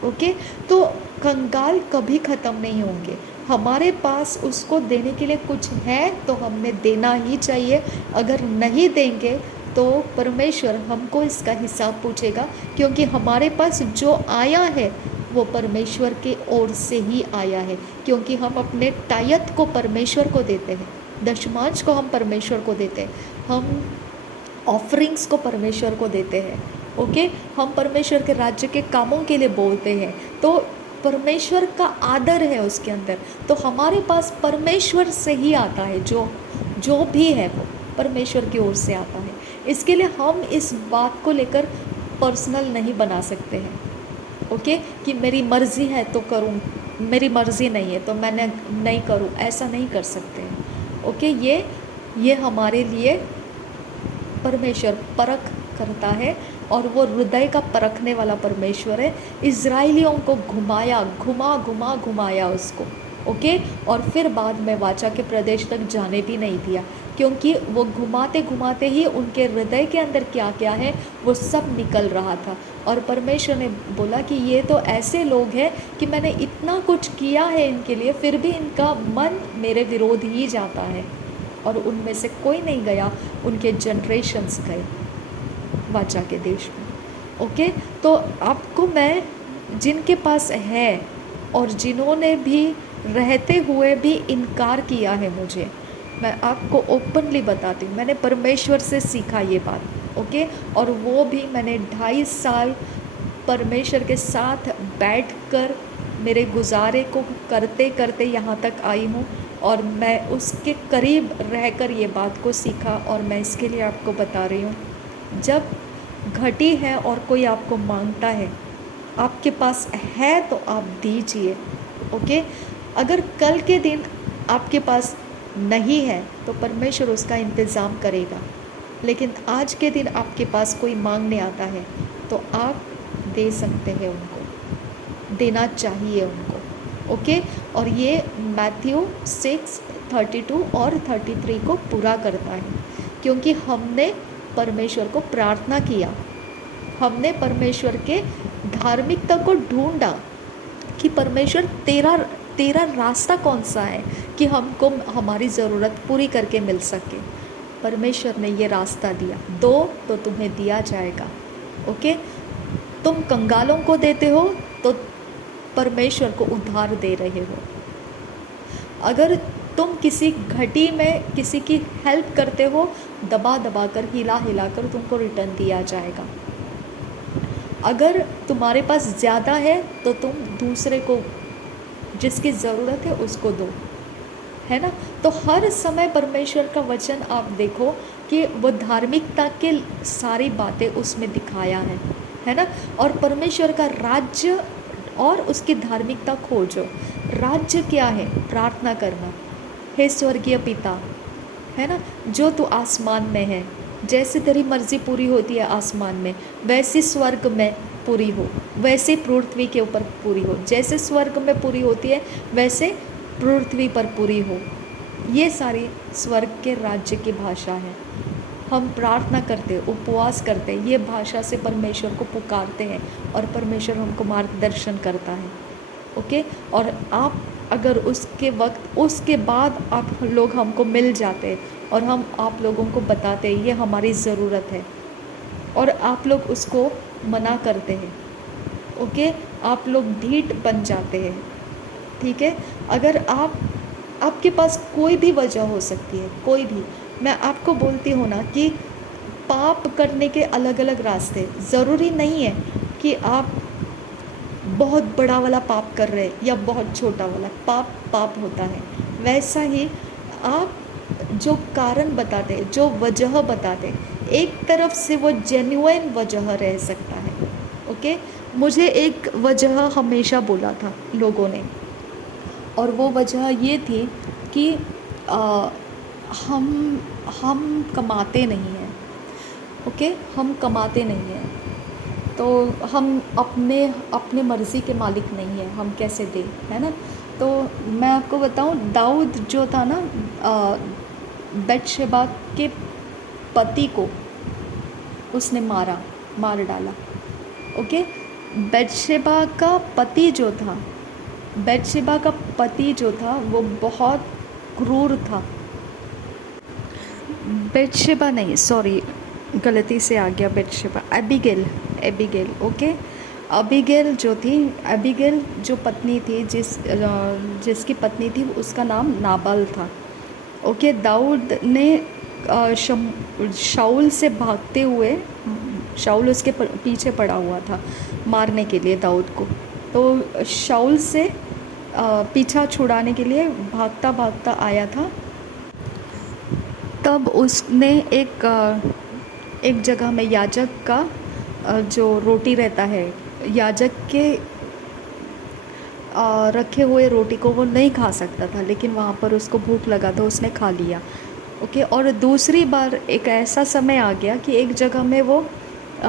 ओके, तो कंगाल कभी ख़त्म नहीं होंगे। हमारे पास उसको देने के लिए कुछ है तो हमने देना ही चाहिए। अगर नहीं देंगे तो परमेश्वर हमको इसका हिसाब पूछेगा, क्योंकि हमारे पास जो आया है वो परमेश्वर के ओर से ही आया है, क्योंकि हम अपने टायत को परमेश्वर को देते हैं, दशमांश को हम परमेश्वर को देते हैं, हम ऑफरिंग्स को परमेश्वर को देते हैं। ओके, हम परमेश्वर के राज्य के कामों के लिए बोलते हैं, तो परमेश्वर का आदर है उसके अंदर, तो हमारे पास परमेश्वर से ही आता है, जो जो भी है वो परमेश्वर की ओर से आता है। इसके लिए हम इस बात को लेकर पर्सनल नहीं बना सकते हैं, ओके, कि मेरी मर्ज़ी है तो करूँ, मेरी मर्ज़ी नहीं है तो मैंने नहीं करूँ, ऐसा नहीं कर सकते हैं। ओके, ये हमारे लिए परमेश्वर परख करता है, और वो हृदय का परखने वाला परमेश्वर है। इज़राइलियों को घुमाया उसको, ओके, और फिर बाद में वाचा के प्रदेश तक जाने भी नहीं दिया, क्योंकि वो घुमाते घुमाते ही उनके हृदय के अंदर क्या क्या है वो सब निकल रहा था। और परमेश्वर ने बोला कि ये तो ऐसे लोग हैं कि मैंने इतना कुछ किया है इनके लिए, फिर भी इनका मन मेरे विरोध ही जाता है, और उनमें से कोई नहीं गया, उनके जनरेशन्स गए वाचा के देश में। ओके, तो आपको मैं जिनके पास है और जिन्होंने भी रहते हुए भी इनकार किया है मुझे, मैं आपको ओपनली बताती हूँ, मैंने परमेश्वर से सीखा ये बात, ओके, और वो भी मैंने 2.5 साल परमेश्वर के साथ बैठकर मेरे गुजारे को करते करते यहाँ तक आई हूँ, और मैं उसके करीब रहकर ये बात को सीखा, और मैं इसके लिए आपको बता रही हूँ। जब घटी है और कोई आपको मांगता है, आपके पास है तो आप दीजिए, ओके। अगर कल के दिन आपके पास नहीं है तो परमेश्वर उसका इंतज़ाम करेगा, लेकिन आज के दिन आपके पास कोई मांगने आता है तो आप दे सकते हैं उनको, देना चाहिए उनको, ओके। और ये मैथ्यू 6:32 और 33 को पूरा करता है, क्योंकि हमने परमेश्वर को प्रार्थना किया, हमने परमेश्वर के धार्मिकता को ढूंढा कि परमेश्वर तेरा रास्ता कौन सा है कि हमको हमारी ज़रूरत पूरी करके मिल सके। परमेश्वर ने ये रास्ता दिया, दो तो तुम्हें दिया जाएगा, ओके। तुम कंगालों को देते हो तो परमेश्वर को उधार दे रहे हो। अगर तुम किसी घटी में किसी की हेल्प करते हो, दबा दबा कर, हिला हिला कर तुमको रिटर्न दिया जाएगा। अगर तुम्हारे पास ज़्यादा है तो तुम दूसरे को जिसकी ज़रूरत है उसको दो, है ना। तो हर समय परमेश्वर का वचन आप देखो कि वो धार्मिकता के सारी बातें उसमें दिखाया है ना। और परमेश्वर का राज्य और उसकी धार्मिकता खोजो। राज्य क्या है? प्रार्थना करना। हे स्वर्गीय पिता, है ना, जो तू आसमान में है, जैसे तेरी मर्ज़ी पूरी होती है आसमान में, वैसे स्वर्ग में पूरी हो, वैसे पृथ्वी के ऊपर पूरी हो। जैसे स्वर्ग में पूरी होती है वैसे पृथ्वी पर पूरी हो। ये सारी स्वर्ग के राज्य की भाषा है। हम प्रार्थना करते, उपवास करते, ये भाषा से परमेश्वर को पुकारते हैं और परमेश्वर हमको मार्गदर्शन करता है, ओके। और आप अगर उसके बाद आप लोग हमको मिल जाते और हम आप लोगों को बताते ये हमारी ज़रूरत है और आप लोग उसको मना करते हैं, ओके, आप लोग ढीठ बन जाते हैं, ठीक है। अगर आपके पास कोई भी वजह हो सकती है, कोई भी, मैं आपको बोलती हूँ ना कि पाप करने के अलग अलग रास्ते, ज़रूरी नहीं है कि आप बहुत बड़ा वाला पाप कर रहे हैं या बहुत छोटा वाला पाप होता है। वैसा ही आप जो कारण बताते, जो वजह बताते, एक तरफ से वो जेन्युइन वजह रह सकता है, ओके। मुझे एक वजह हमेशा बोला था लोगों ने, और वो वजह ये थी कि हम कमाते नहीं हैं, ओके, हम कमाते नहीं हैं, तो हम अपने मर्ज़ी के मालिक नहीं हैं, हम कैसे दें, है ना। तो मैं आपको बताऊं, दाऊद जो था ना, बतशेबा के पति को उसने मार डाला, ओके। बतशेबा का पति जो था वो बहुत क्रूर था। बतशेबा नहीं, सॉरी, गलती से आ गया बतशेबा, एबिगेल, ओके। अबीगेल जो पत्नी थी, जिसकी पत्नी थी, उसका नाम नाबाल था, ओके। दाऊद ने शाऊल से भागते हुए शाऊल उसके पीछे पड़ा हुआ था मारने के लिए दाऊद को। तो शाऊल से पीछा छुड़ाने के लिए भागता भागता आया था। तब उसने एक जगह में याजक का जो रोटी रहता है, याजक के रखे हुए रोटी को वो नहीं खा सकता था, लेकिन वहाँ पर उसको भूख लगा तो उसने खा लिया। ओके। और दूसरी बार एक ऐसा समय आ गया कि एक जगह में वो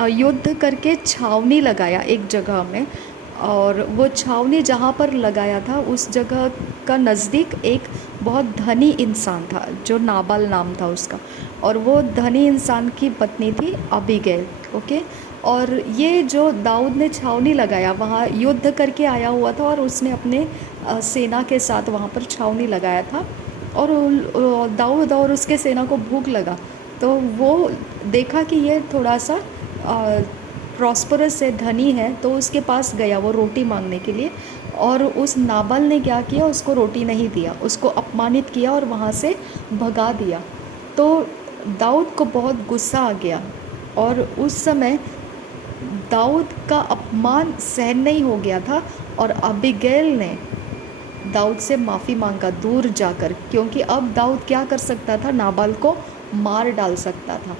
युद्ध करके छावनी लगाया एक जगह में, और वो छावनी जहाँ पर लगाया था उस जगह का नज़दीक एक बहुत धनी इंसान था जो नाबाल नाम था उसका, और वो धनी इंसान की पत्नी थी अबीगैल। ओके। और ये जो दाऊद ने छावनी लगाया वहाँ युद्ध करके आया हुआ था, और उसने अपने सेना के साथ वहाँ पर छावनी लगाया था। और दाऊद और उसके सेना को भूख लगा, तो वो देखा कि ये थोड़ा सा प्रॉस्परस है, धनी है, तो उसके पास गया वो रोटी मांगने के लिए। और उस नाबाल ने क्या किया, उसको रोटी नहीं दिया, उसको अपमानित किया और वहाँ से भगा दिया। तो दाऊद को बहुत गुस्सा आ गया, और उस समय दाऊद का अपमान सहन नहीं हो गया था, और अबीगैल ने दाऊद से माफ़ी मांगा दूर जाकर, क्योंकि अब दाऊद क्या कर सकता था, नाबाल को मार डाल सकता था।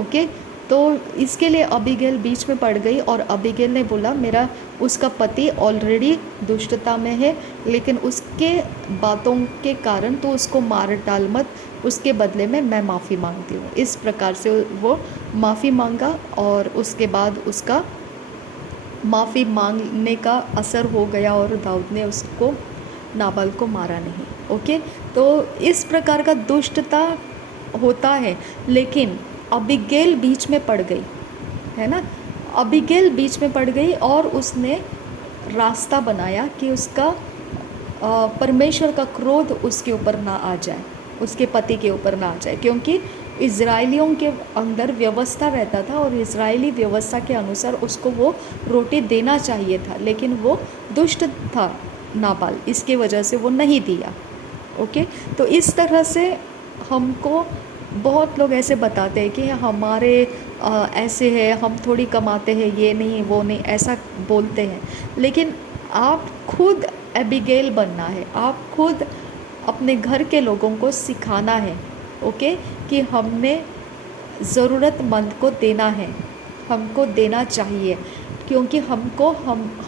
ओके। तो इसके लिए अबीगैल बीच में पड़ गई, और अबीगैल ने बोला मेरा उसका पति ऑलरेडी दुष्टता में है, लेकिन उसके बातों के कारण तो उसको मार डाल मत, उसके बदले में मैं माफ़ी मांगती हूँ। इस प्रकार से वो माफ़ी मांगा, और उसके बाद उसका माफ़ी मांगने का असर हो गया, और दाऊद ने उसको नाबाल को मारा नहीं। ओके। तो इस प्रकार का दुष्टता होता है, लेकिन अबीगैल बीच में पड़ गई, है ना। अबीगैल बीच में पड़ गई और उसने रास्ता बनाया कि उसका परमेश्वर का क्रोध उसके ऊपर ना आ जाए, उसके पति के ऊपर ना आ जाए, क्योंकि इज़राइलियों के अंदर व्यवस्था रहता था, और इज़राइली व्यवस्था के अनुसार उसको वो रोटी देना चाहिए था, लेकिन वो दुष्ट था नाबाल, इसके वजह से वो नहीं दिया। ओके। तो इस तरह से हमको बहुत लोग ऐसे बताते हैं कि हमारे ऐसे है, हम थोड़ी कमाते हैं, ये नहीं वो नहीं, ऐसा बोलते हैं। लेकिन आप खुद एबिगेल बनना है, आप खुद अपने घर के लोगों को सिखाना है। ओके। कि हमने ज़रूरतमंद को देना है, हमको देना चाहिए, क्योंकि हमको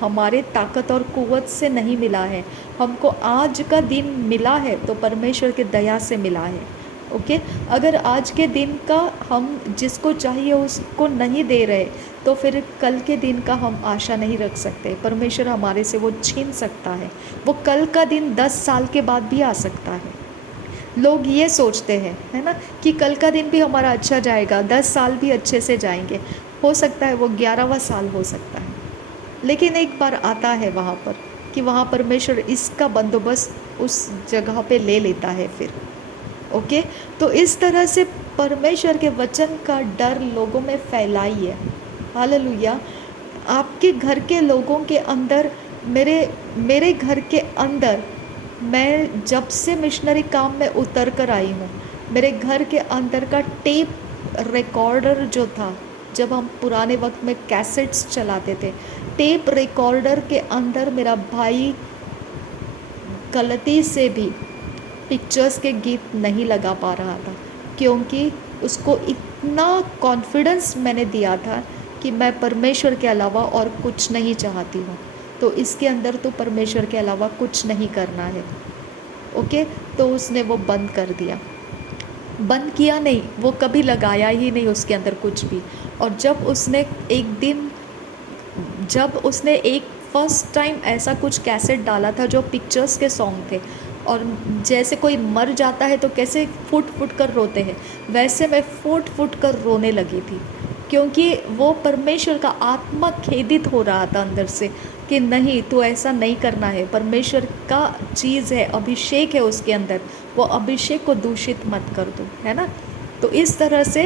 हमारे ताकत और क़ुव्वत से नहीं मिला है, हमको आज का दिन मिला है तो परमेश्वर की दया से मिला है। ओके। अगर आज के दिन का हम जिसको चाहिए उसको नहीं दे रहे, तो फिर कल के दिन का हम आशा नहीं रख सकते। परमेश्वर हमारे से वो छीन सकता है। वो कल का दिन 10 साल के बाद भी आ सकता है। लोग ये सोचते हैं, है ना, कि कल का दिन भी हमारा अच्छा जाएगा, 10 साल भी अच्छे से जाएंगे। हो सकता है वो 11वां साल हो सकता है, लेकिन एक बार आता है वहाँ पर कि वहाँ परमेश्वर इसका बंदोबस्त उस जगह पे ले लेता है फिर। ओके। तो इस तरह से परमेश्वर के वचन का डर लोगों में फैलाइए। हालेलुया। आपके घर के लोगों के अंदर, मेरे घर के अंदर, मैं जब से मिशनरी काम में उतर कर आई हूँ, मेरे घर के अंदर का टेप रिकॉर्डर जो था, जब हम पुराने वक्त में कैसेट्स चलाते थे, टेप रिकॉर्डर के अंदर मेरा भाई गलती से भी पिक्चर्स के गीत नहीं लगा पा रहा था, क्योंकि उसको इतना कॉन्फिडेंस मैंने दिया था कि मैं परमेश्वर के अलावा और कुछ नहीं चाहती हूँ, तो इसके अंदर तो परमेश्वर के अलावा कुछ नहीं करना है। ओके। तो उसने वो बंद कर दिया, बंद किया नहीं, वो कभी लगाया ही नहीं उसके अंदर कुछ भी। और जब उसने एक फर्स्ट टाइम ऐसा कुछ कैसेट डाला था जो पिक्चर्स के सॉन्ग थे, और जैसे कोई मर जाता है तो कैसे फुट फुट कर रोते हैं, वैसे मैं फुट फुट कर रोने लगी थी, क्योंकि वो परमेश्वर का आत्मा खेदित हो रहा था अंदर से कि नहीं, तो ऐसा नहीं करना है, परमेश्वर का चीज़ है, अभिषेक है उसके अंदर, वो अभिषेक को दूषित मत कर दो, है ना। तो इस तरह से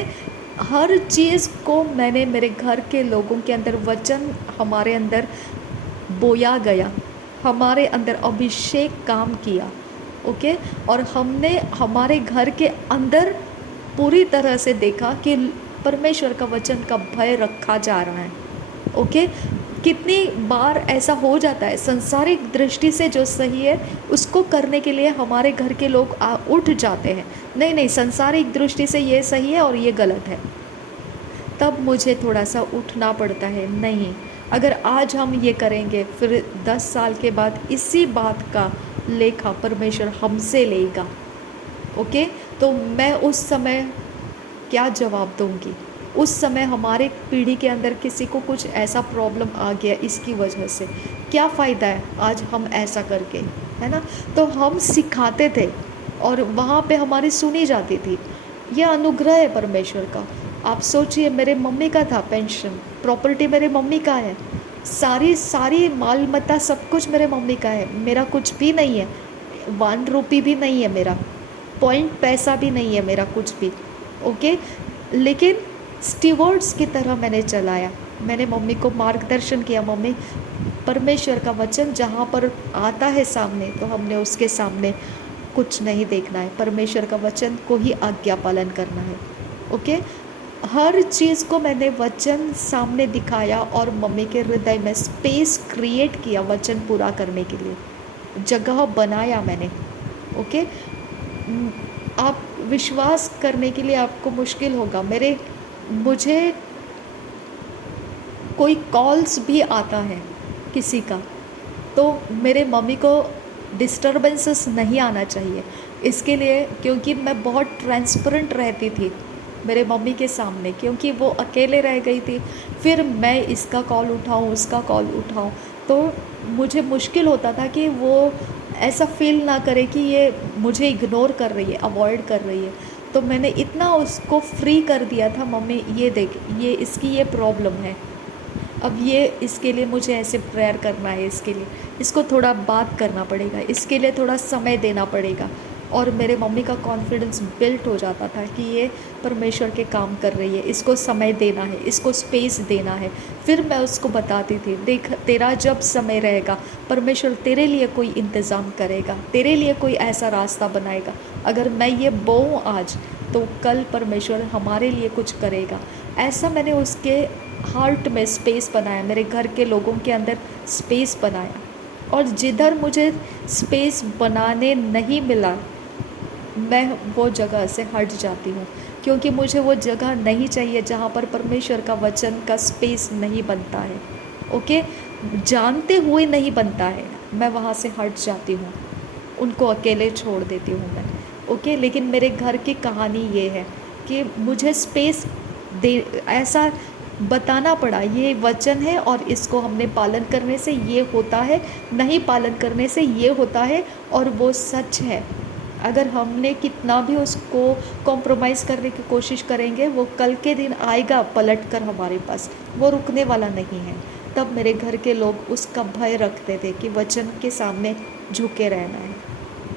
हर चीज़ को मैंने मेरे घर के लोगों के अंदर, वचन हमारे अंदर बोया गया, हमारे अंदर अभिषेक काम किया। ओके। और हमने हमारे घर के अंदर पूरी तरह से देखा कि परमेश्वर का वचन का भय रखा जा रहा है। ओके, कितनी बार ऐसा हो जाता है, संसारिक दृष्टि से जो सही है उसको करने के लिए हमारे घर के लोग उठ जाते हैं, नहीं नहीं संसारिक दृष्टि से ये सही है और ये गलत है। तब मुझे थोड़ा सा उठना पड़ता है, नहीं, अगर आज हम ये करेंगे फिर 10 साल के बाद इसी बात का लेखा परमेश्वर हमसे लेगा। ओके, तो मैं उस समय क्या जवाब दूंगी? उस समय हमारे पीढ़ी के अंदर किसी को कुछ ऐसा प्रॉब्लम आ गया इसकी वजह से, क्या फ़ायदा है आज हम ऐसा करके, है ना? तो हम सिखाते थे और वहाँ पे हमारी सुनी जाती थी। यह अनुग्रह है परमेश्वर का। आप सोचिए, मेरे मम्मी का था पेंशन, प्रॉपर्टी मेरे मम्मी का है, सारी सारी माल मत्ता सब कुछ मेरे मम्मी का है, मेरा कुछ भी नहीं है, 1 रुपये भी नहीं है मेरा, पॉइंट पैसा भी नहीं है मेरा कुछ भी। ओके, लेकिन स्टीवर्ड्स की तरह मैंने चलाया, मैंने मम्मी को मार्गदर्शन किया, मम्मी परमेश्वर का वचन जहाँ पर आता है सामने तो हमने उसके सामने कुछ नहीं देखना है, परमेश्वर का वचन को ही आज्ञा पालन करना है। ओके, हर चीज़ को मैंने वचन सामने दिखाया और मम्मी के हृदय में स्पेस क्रिएट किया वचन पूरा करने के लिए, जगह बनाया मैंने। ओके, आप विश्वास करने के लिए आपको मुश्किल होगा, मुझे कोई कॉल्स भी आता है किसी का तो मेरे मम्मी को डिस्टरबेंसेस नहीं आना चाहिए, इसके लिए क्योंकि मैं बहुत ट्रांसपेरेंट रहती थी मेरे मम्मी के सामने, क्योंकि वो अकेले रह गई थी, फिर मैं इसका कॉल उठाऊं उसका कॉल उठाऊं, तो मुझे मुश्किल होता था कि वो ऐसा फील ना करे कि ये मुझे इग्नोर कर रही है, अवॉइड कर रही है। तो मैंने इतना उसको फ्री कर दिया था, मम्मी ये देख, ये इसकी ये प्रॉब्लम है, अब ये इसके लिए मुझे ऐसे प्रेयर करना है, इसके लिए इसको थोड़ा बात करना पड़ेगा, इसके लिए थोड़ा समय देना पड़ेगा। और मेरे मम्मी का कॉन्फिडेंस बिल्ट हो जाता था कि ये परमेश्वर के काम कर रही है, इसको समय देना है, इसको स्पेस देना है। फिर मैं उसको बताती थी, देख तेरा जब समय रहेगा परमेश्वर तेरे लिए कोई इंतज़ाम करेगा, तेरे लिए कोई ऐसा रास्ता बनाएगा, अगर मैं ये बोऊँ आज तो कल परमेश्वर हमारे लिए कुछ करेगा। ऐसा मैंने उसके हार्ट में स्पेस बनाया, मेरे घर के लोगों के अंदर स्पेस बनाया। और जिधर मुझे स्पेस बनाने नहीं मिला मैं वो जगह से हट जाती हूँ, क्योंकि मुझे वो जगह नहीं चाहिए जहाँ पर परमेश्वर का वचन का स्पेस नहीं बनता है। ओके, जानते हुए नहीं बनता है, मैं वहाँ से हट जाती हूँ, उनको अकेले छोड़ देती हूँ मैं। ओके, लेकिन मेरे घर की कहानी ये है कि मुझे स्पेस दे, ऐसा बताना पड़ा, ये वचन है और इसको हमने पालन करने से ये होता है, नहीं पालन करने से ये होता है, और वो सच है। अगर हमने कितना भी उसको कॉम्प्रोमाइज़ करने की कोशिश करेंगे, वो कल के दिन आएगा पलट कर हमारे पास, वो रुकने वाला नहीं है। तब मेरे घर के लोग उसका भय रखते थे कि वचन के सामने झुके रहना है।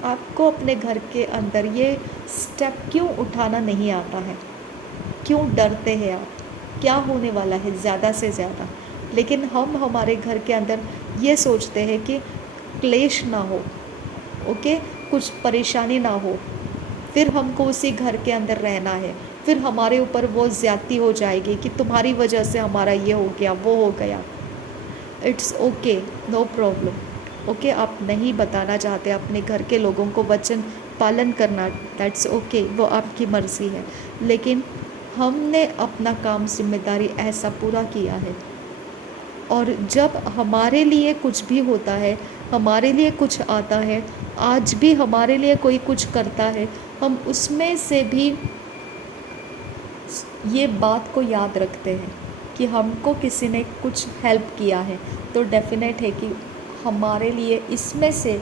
आपको अपने घर के अंदर ये स्टेप क्यों उठाना नहीं आता है? क्यों डरते हैं आप? क्या होने वाला है ज़्यादा से ज़्यादा? लेकिन हम हमारे घर के अंदर ये सोचते हैं कि क्लेश ना हो, ओके, कुछ परेशानी ना हो, फिर हमको उसी घर के अंदर रहना है, फिर हमारे ऊपर वो ज़्यादती हो जाएगी कि तुम्हारी वजह से हमारा ये हो गया वो हो गया। It's okay, no problem. Okay, आप नहीं बताना चाहते अपने घर के लोगों को वचन पालन करना, दैट्स ओके, वो आपकी मर्ज़ी है, लेकिन हमने अपना काम जिम्मेदारी ऐसा पूरा किया है। और जब हमारे लिए कुछ भी होता है, हमारे लिए कुछ आता है, आज भी हमारे लिए कोई कुछ करता है, हम उसमें से भी ये बात को याद रखते हैं कि हमको किसी ने कुछ हेल्प किया है, तो डेफिनेट है कि हमारे लिए इसमें से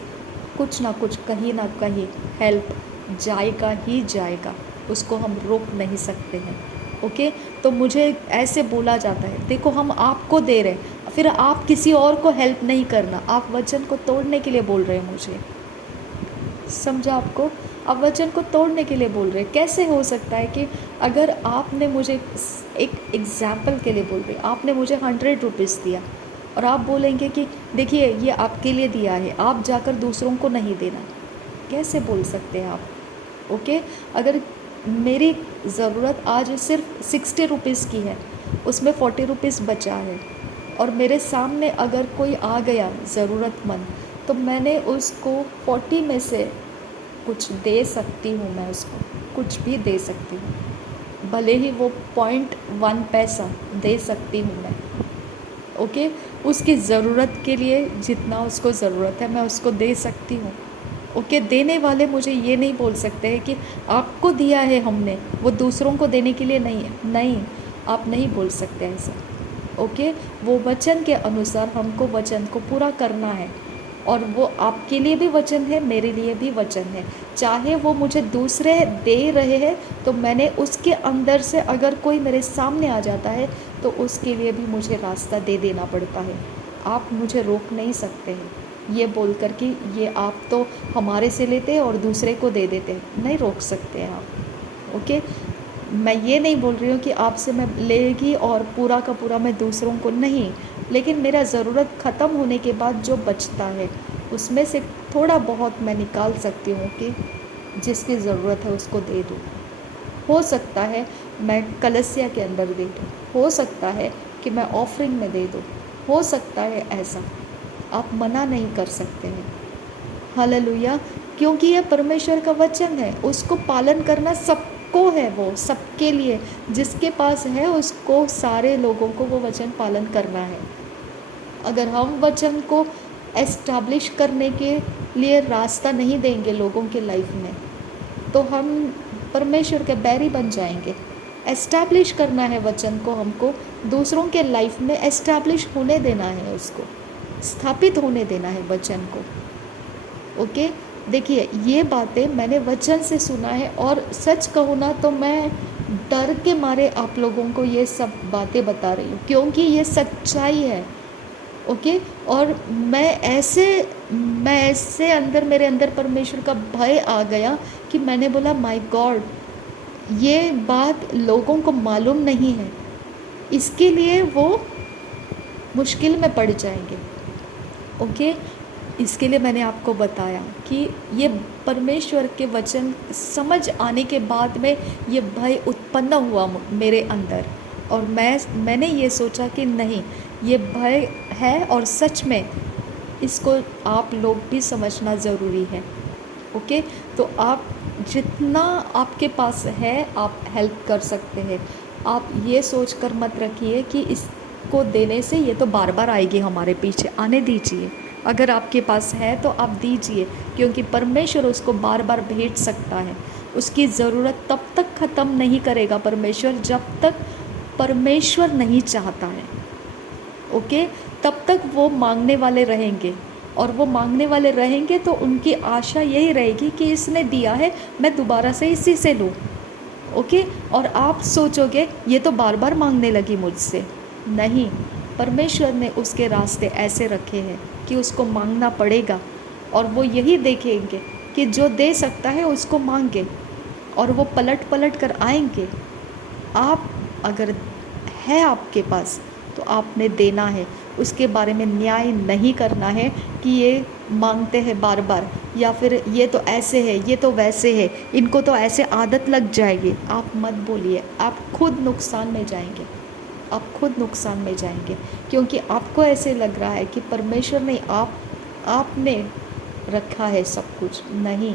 कुछ ना कुछ कहीं ना कहीं हेल्प जाएगा ही जाएगा, उसको हम रोक नहीं सकते हैं। ओके, तो मुझे ऐसे बोला जाता है, देखो हम आपको दे रहे हैं, फिर आप किसी और को हेल्प नहीं करना, आप वचन को तोड़ने के लिए बोल रहे हैं मुझे, समझा आपको? आप वचन को तोड़ने के लिए बोल रहे हैं। कैसे हो सकता है कि अगर आपने मुझे एक एग्जाम्पल के लिए बोल रहे, आपने मुझे 100 रुपीज़ दिया और आप बोलेंगे कि देखिए ये आपके लिए दिया है, आप जाकर दूसरों को नहीं देना, कैसे बोल सकते हैं आप? ओके, अगर मेरी ज़रूरत आज सिर्फ 60 रुपीज़ की है, उसमें 40 रुपीज़ बचा है, और मेरे सामने अगर कोई आ गया ज़रूरतमंद, तो मैंने उसको 40 में से कुछ दे सकती हूँ, मैं उसको कुछ भी दे सकती हूँ, भले ही वो 0.1 पैसा दे सकती हूँ मैं। ओके, उसकी ज़रूरत के लिए जितना उसको ज़रूरत है मैं उसको दे सकती हूँ। ओके, देने वाले मुझे ये नहीं बोल सकते हैं कि आपको दिया है हमने, वो दूसरों को देने के लिए नहीं है। नहीं, आप नहीं बोल सकते ऐसा। ओके, वो वचन के अनुसार हमको वचन को पूरा करना है, और वो आपके लिए भी वचन है, मेरे लिए भी वचन है। चाहे वो मुझे दूसरे दे रहे हैं, तो मैंने उसके अंदर से अगर कोई मेरे सामने आ जाता है तो उसके लिए भी मुझे रास्ता दे देना पड़ता है। आप मुझे रोक नहीं सकते हैं ये बोल कर कि ये आप तो हमारे से लेते हैं और दूसरे को दे देते हैं, नहीं रोक सकते हैं आप। ओके, मैं ये नहीं बोल रही हूँ कि आपसे मैं लेगी और पूरा का पूरा मैं दूसरों को नहीं, लेकिन मेरा ज़रूरत ख़त्म होने के बाद जो बचता है उसमें से थोड़ा बहुत मैं निकाल सकती हूँ कि जिसकी ज़रूरत है उसको दे दूँ। हो सकता है मैं कलसिया के अंदर दे दूँ, हो सकता है कि मैं ऑफरिंग में दे दूँ, हो सकता है ऐसा, आप मना नहीं कर सकते हैं। हालेलुया, क्योंकि यह परमेश्वर का वचन है, उसको पालन करना सबको है, वो सबके लिए, जिसके पास है उसको, सारे लोगों को वो वचन पालन करना है। अगर हम वचन को एस्टैब्लिश करने के लिए रास्ता नहीं देंगे लोगों के लाइफ में, तो हम परमेश्वर के बैरी बन जाएंगे। एस्टैब्लिश करना है वचन को, हमको दूसरों के लाइफ में एस्टैब्लिश होने देना है, उसको स्थापित होने देना है वचन को। ओके, देखिए ये बातें मैंने वचन से सुना है, और सच कहूँ ना तो मैं डर के मारे आप लोगों को ये सब बातें बता रही हूँ, क्योंकि ये सच्चाई है। ओके, और मैं ऐसे अंदर, मेरे अंदर परमेश्वर का भय आ गया कि मैंने बोला माय गॉड, ये बात लोगों को मालूम नहीं है, इसके लिए वो मुश्किल में पड़ जाएंगे। ओके, इसके लिए मैंने आपको बताया कि ये परमेश्वर के वचन समझ आने के बाद में ये भय उत्पन्न हुआ मेरे अंदर, और मैंने ये सोचा कि नहीं, ये भय है और सच में इसको आप लोग भी समझना ज़रूरी है। ओके, तो आप जितना आपके पास है आप हेल्प कर सकते हैं। आप ये सोच कर मत रखिए कि इसको देने से ये तो बार बार आएगी हमारे पीछे, आने दीजिए। अगर आपके पास है तो आप दीजिए, क्योंकि परमेश्वर उसको बार बार भेज सकता है। उसकी ज़रूरत तब तक ख़त्म नहीं करेगा परमेश्वर, जब तक परमेश्वर नहीं चाहता है। ओके, तब तक वो मांगने वाले रहेंगे, और वो मांगने वाले रहेंगे तो उनकी आशा यही रहेगी कि इसने दिया है, मैं दोबारा से इसी से लूँ। ओके, और आप सोचोगे ये तो बार बार मांगने लगी मुझसे। नहीं, परमेश्वर ने उसके रास्ते ऐसे रखे हैं कि उसको मांगना पड़ेगा, और वो यही देखेंगे कि जो दे सकता है उसको मांगे, और वो पलट पलट कर आएंगे। आप अगर है आपके पास तो आपने देना है, उसके बारे में न्याय नहीं करना है कि ये मांगते हैं बार बार, या फिर ये तो ऐसे है, ये तो वैसे है, इनको तो ऐसे आदत लग जाएगी। आप मत बोलिए, आप खुद नुकसान में जाएंगे, आप खुद नुकसान में जाएंगे, क्योंकि आपको ऐसे लग रहा है कि परमेश्वर ने आपने रखा है सब कुछ। नहीं,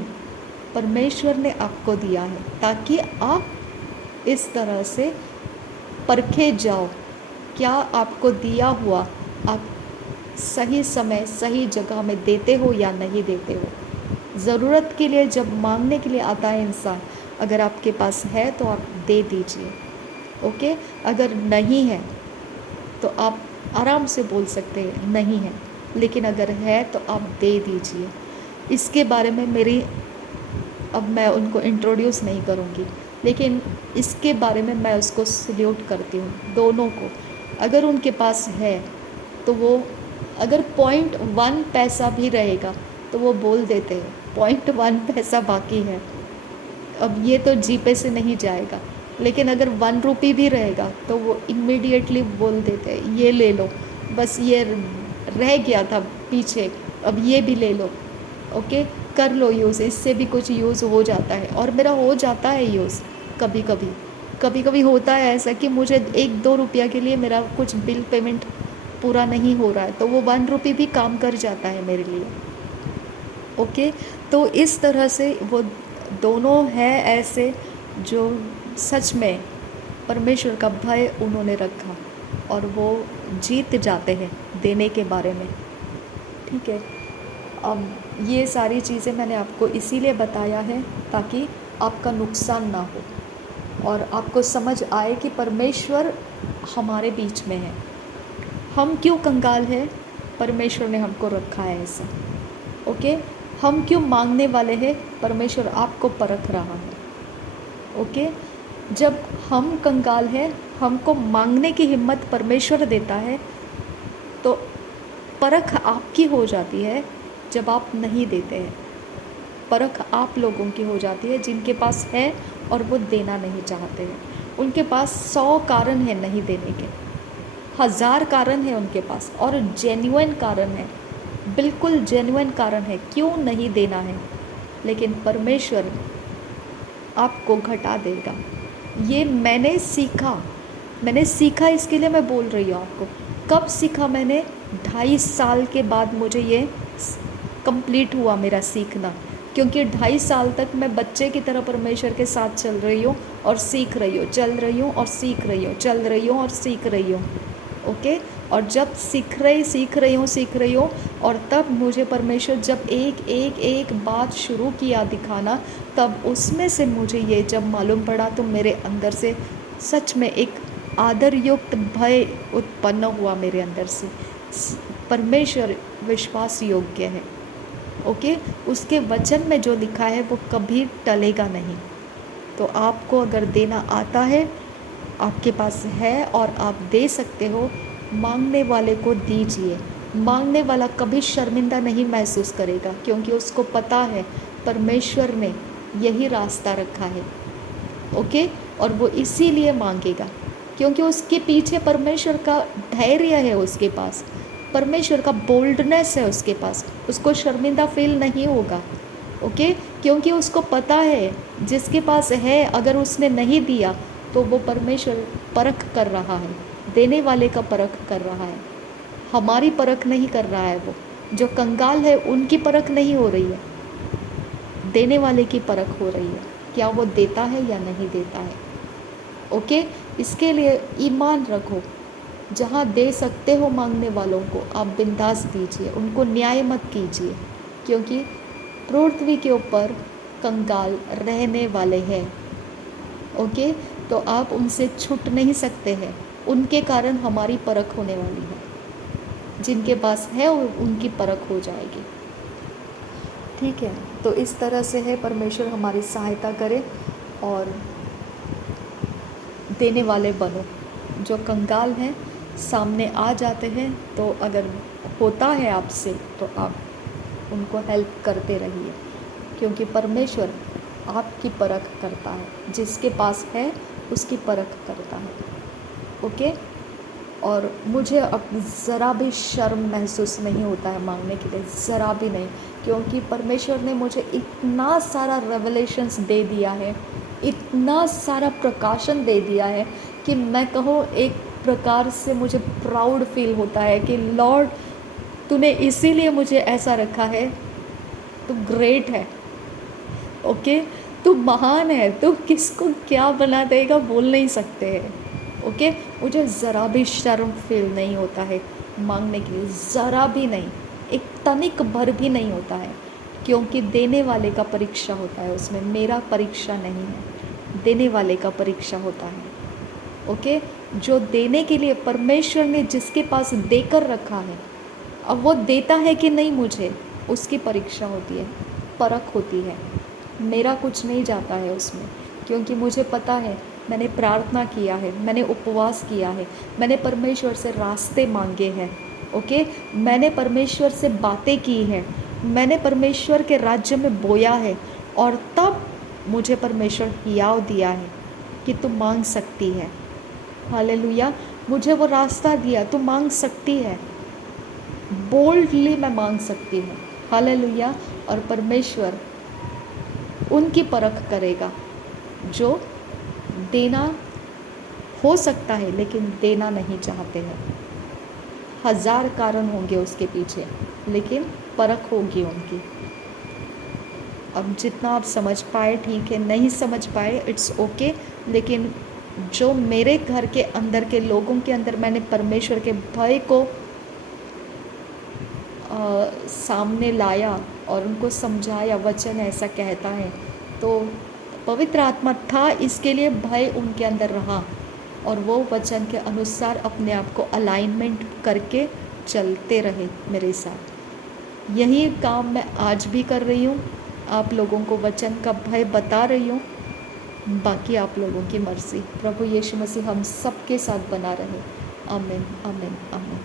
परमेश्वर ने आपको दिया है ताकि आप इस तरह से परखे जाओ, क्या आपको दिया हुआ आप सही समय सही जगह में देते हो या नहीं देते हो। ज़रूरत के लिए जब मांगने के लिए आता है इंसान, अगर आपके पास है तो आप दे दीजिए। ओके, अगर नहीं है तो आप आराम से बोल सकते हैं नहीं है, लेकिन अगर है तो आप दे दीजिए। इसके बारे में अब मैं उनको इंट्रोड्यूस नहीं करूँगी, लेकिन इसके बारे में मैं उसको सल्यूट करती हूँ दोनों को। अगर उनके पास है तो वो, अगर 0.1 पैसा भी रहेगा तो वो बोल देते हैं 0.1 पैसा बाकी है, अब ये तो जीपे से नहीं जाएगा, लेकिन अगर 1 रुपी भी रहेगा तो वो इमीडिएटली बोल देते हैं ये ले लो, बस ये रह गया था पीछे, अब ये भी ले लो। ओके, कर लो यूज़, इससे भी कुछ यूज़ हो जाता है, और मेरा हो जाता है यूज़। कभी कभी होता है ऐसा कि मुझे 1-2 रुपया के लिए मेरा कुछ बिल पेमेंट पूरा नहीं हो रहा है, तो वो 1 रुपये भी काम कर जाता है मेरे लिए। ओके, तो इस तरह से वो दोनों हैं ऐसे जो सच में परमेश्वर का भय उन्होंने रखा और वो जीत जाते हैं देने के बारे में। ठीक है, अब ये सारी चीज़ें मैंने आपको इसीलिए बताया है ताकि आपका नुकसान ना हो और आपको समझ आए कि परमेश्वर हमारे बीच में है। हम क्यों कंगाल हैं, परमेश्वर ने हमको रखा है ऐसा। ओके, हम क्यों मांगने वाले हैं, परमेश्वर आपको परख रहा है। ओके, जब हम कंगाल हैं, हमको मांगने की हिम्मत परमेश्वर देता है, तो परख आपकी हो जाती है जब आप नहीं देते हैं। परख आप लोगों की हो जाती है जिनके पास है और वो देना नहीं चाहते हैं। उनके पास 100 कारण है नहीं देने के, 1000 कारण है उनके पास, और जेन्युइन कारण है, बिल्कुल जेन्युइन कारण है क्यों नहीं देना है, लेकिन परमेश्वर आपको घटा देगा। ये मैंने सीखा इसके लिए मैं बोल रही हूँ आपको। कब सीखा मैंने? 2.5 साल के बाद मुझे ये कंप्लीट हुआ मेरा सीखना, क्योंकि 2.5 साल तक मैं बच्चे की तरह परमेश्वर के साथ चल रही हूँ और सीख रही हूँ, चल रही हूँ और सीख रही हूँ, चल रही हूँ और सीख रही हूँ। ओके, और जब सीख रही हूँ और तब मुझे परमेश्वर जब एक बात शुरू किया दिखाना, तब उसमें से मुझे ये जब मालूम पड़ा तो मेरे अंदर से सच में एक आदरयुक्त भय उत्पन्न हुआ मेरे अंदर से। परमेश्वर विश्वास योग्य है। ओके, उसके वचन में जो लिखा है वो कभी टलेगा नहीं। तो आपको अगर देना आता है, आपके पास है और आप दे सकते हो, मांगने वाले को दीजिए। मांगने वाला कभी शर्मिंदा नहीं महसूस करेगा, क्योंकि उसको पता है परमेश्वर ने यही रास्ता रखा है। ओके, और वो इसीलिए मांगेगा क्योंकि उसके पीछे परमेश्वर का धैर्य है, उसके पास परमेश्वर का बोल्डनेस है, उसके पास उसको शर्मिंदा फील नहीं होगा। ओके, क्योंकि उसको पता है जिसके पास है, अगर उसने नहीं दिया तो वो परमेश्वर परख कर रहा है, देने वाले का परख कर रहा है, हमारी परख नहीं कर रहा है। वो जो कंगाल है उनकी परख नहीं हो रही है, देने वाले की परख हो रही है, क्या वो देता है या नहीं देता है। ओके, इसके लिए ईमान रखो, जहाँ दे सकते हो मांगने वालों को आप बिंदास दीजिए, उनको न्याय मत कीजिए, क्योंकि पृथ्वी के ऊपर कंगाल रहने वाले हैं। ओके, तो आप उनसे छूट नहीं सकते हैं, उनके कारण हमारी परख होने वाली है। जिनके पास है उनकी परख हो जाएगी। ठीक है, तो इस तरह से है, परमेश्वर हमारी सहायता करे और देने वाले बनो। जो कंगाल हैं सामने आ जाते हैं, तो अगर होता है आपसे तो आप उनको हेल्प करते रहिए, क्योंकि परमेश्वर आपकी परख करता है, जिसके पास है उसकी परख करता है। ओके, और मुझे अब ज़रा भी शर्म महसूस नहीं होता है मांगने के लिए, ज़रा भी नहीं, क्योंकि परमेश्वर ने मुझे इतना सारा रेवलेशंस दे दिया है, इतना सारा प्रकाशन दे दिया है कि मैं कहूँ एक प्रकार से मुझे प्राउड फील होता है कि लॉर्ड तूने इसीलिए मुझे ऐसा रखा है, तू ग्रेट है। ओके, तू महान है, तू किसको क्या बना देगा बोल नहीं सकते हैं। ओके, मुझे ज़रा भी शर्म फील नहीं होता है मांगने के लिए, ज़रा भी नहीं, एक तनिक भर भी नहीं होता है, क्योंकि देने वाले का परीक्षा होता है उसमें, मेरा परीक्षा नहीं है, देने वाले का परीक्षा होता है। ओके, जो देने के लिए परमेश्वर ने जिसके पास देकर रखा है, अब वो देता है कि नहीं मुझे, उसकी परीक्षा होती है, परख होती है। मेरा कुछ नहीं जाता है उसमें, क्योंकि मुझे पता है मैंने प्रार्थना किया है, मैंने उपवास किया है, मैंने परमेश्वर से रास्ते मांगे हैं। ओके, मैंने परमेश्वर से बातें की हैं, मैंने परमेश्वर के राज्य में बोया है, और तब मुझे परमेश्वर हियाव दिया है कि तू मांग सकती है। हालेलुया, मुझे वो रास्ता दिया, तू मांग सकती है, बोल्डली मैं मांग सकती हूँ। हालेलुया, और परमेश्वर उनकी परख करेगा जो देना हो सकता है लेकिन देना नहीं चाहते हैं। 1000 कारण होंगे उसके पीछे, लेकिन परख होगी उनकी। अब जितना आप समझ पाए ठीक है, नहीं समझ पाए इट्स ओके, लेकिन जो मेरे घर के अंदर के लोगों के अंदर मैंने परमेश्वर के भय को सामने लाया और उनको समझाया, वचन ऐसा कहता है, तो पवित्र आत्मा था, इसके लिए भय उनके अंदर रहा और वो वचन के अनुसार अपने आप को अलाइनमेंट करके चलते रहे मेरे साथ। यही काम मैं आज भी कर रही हूँ, आप लोगों को वचन का भय बता रही हूँ, बाकी आप लोगों की मर्ज़ी। प्रभु यीशु मसीह हम सबके साथ बना रहे। आमीन, आमीन, आमीन।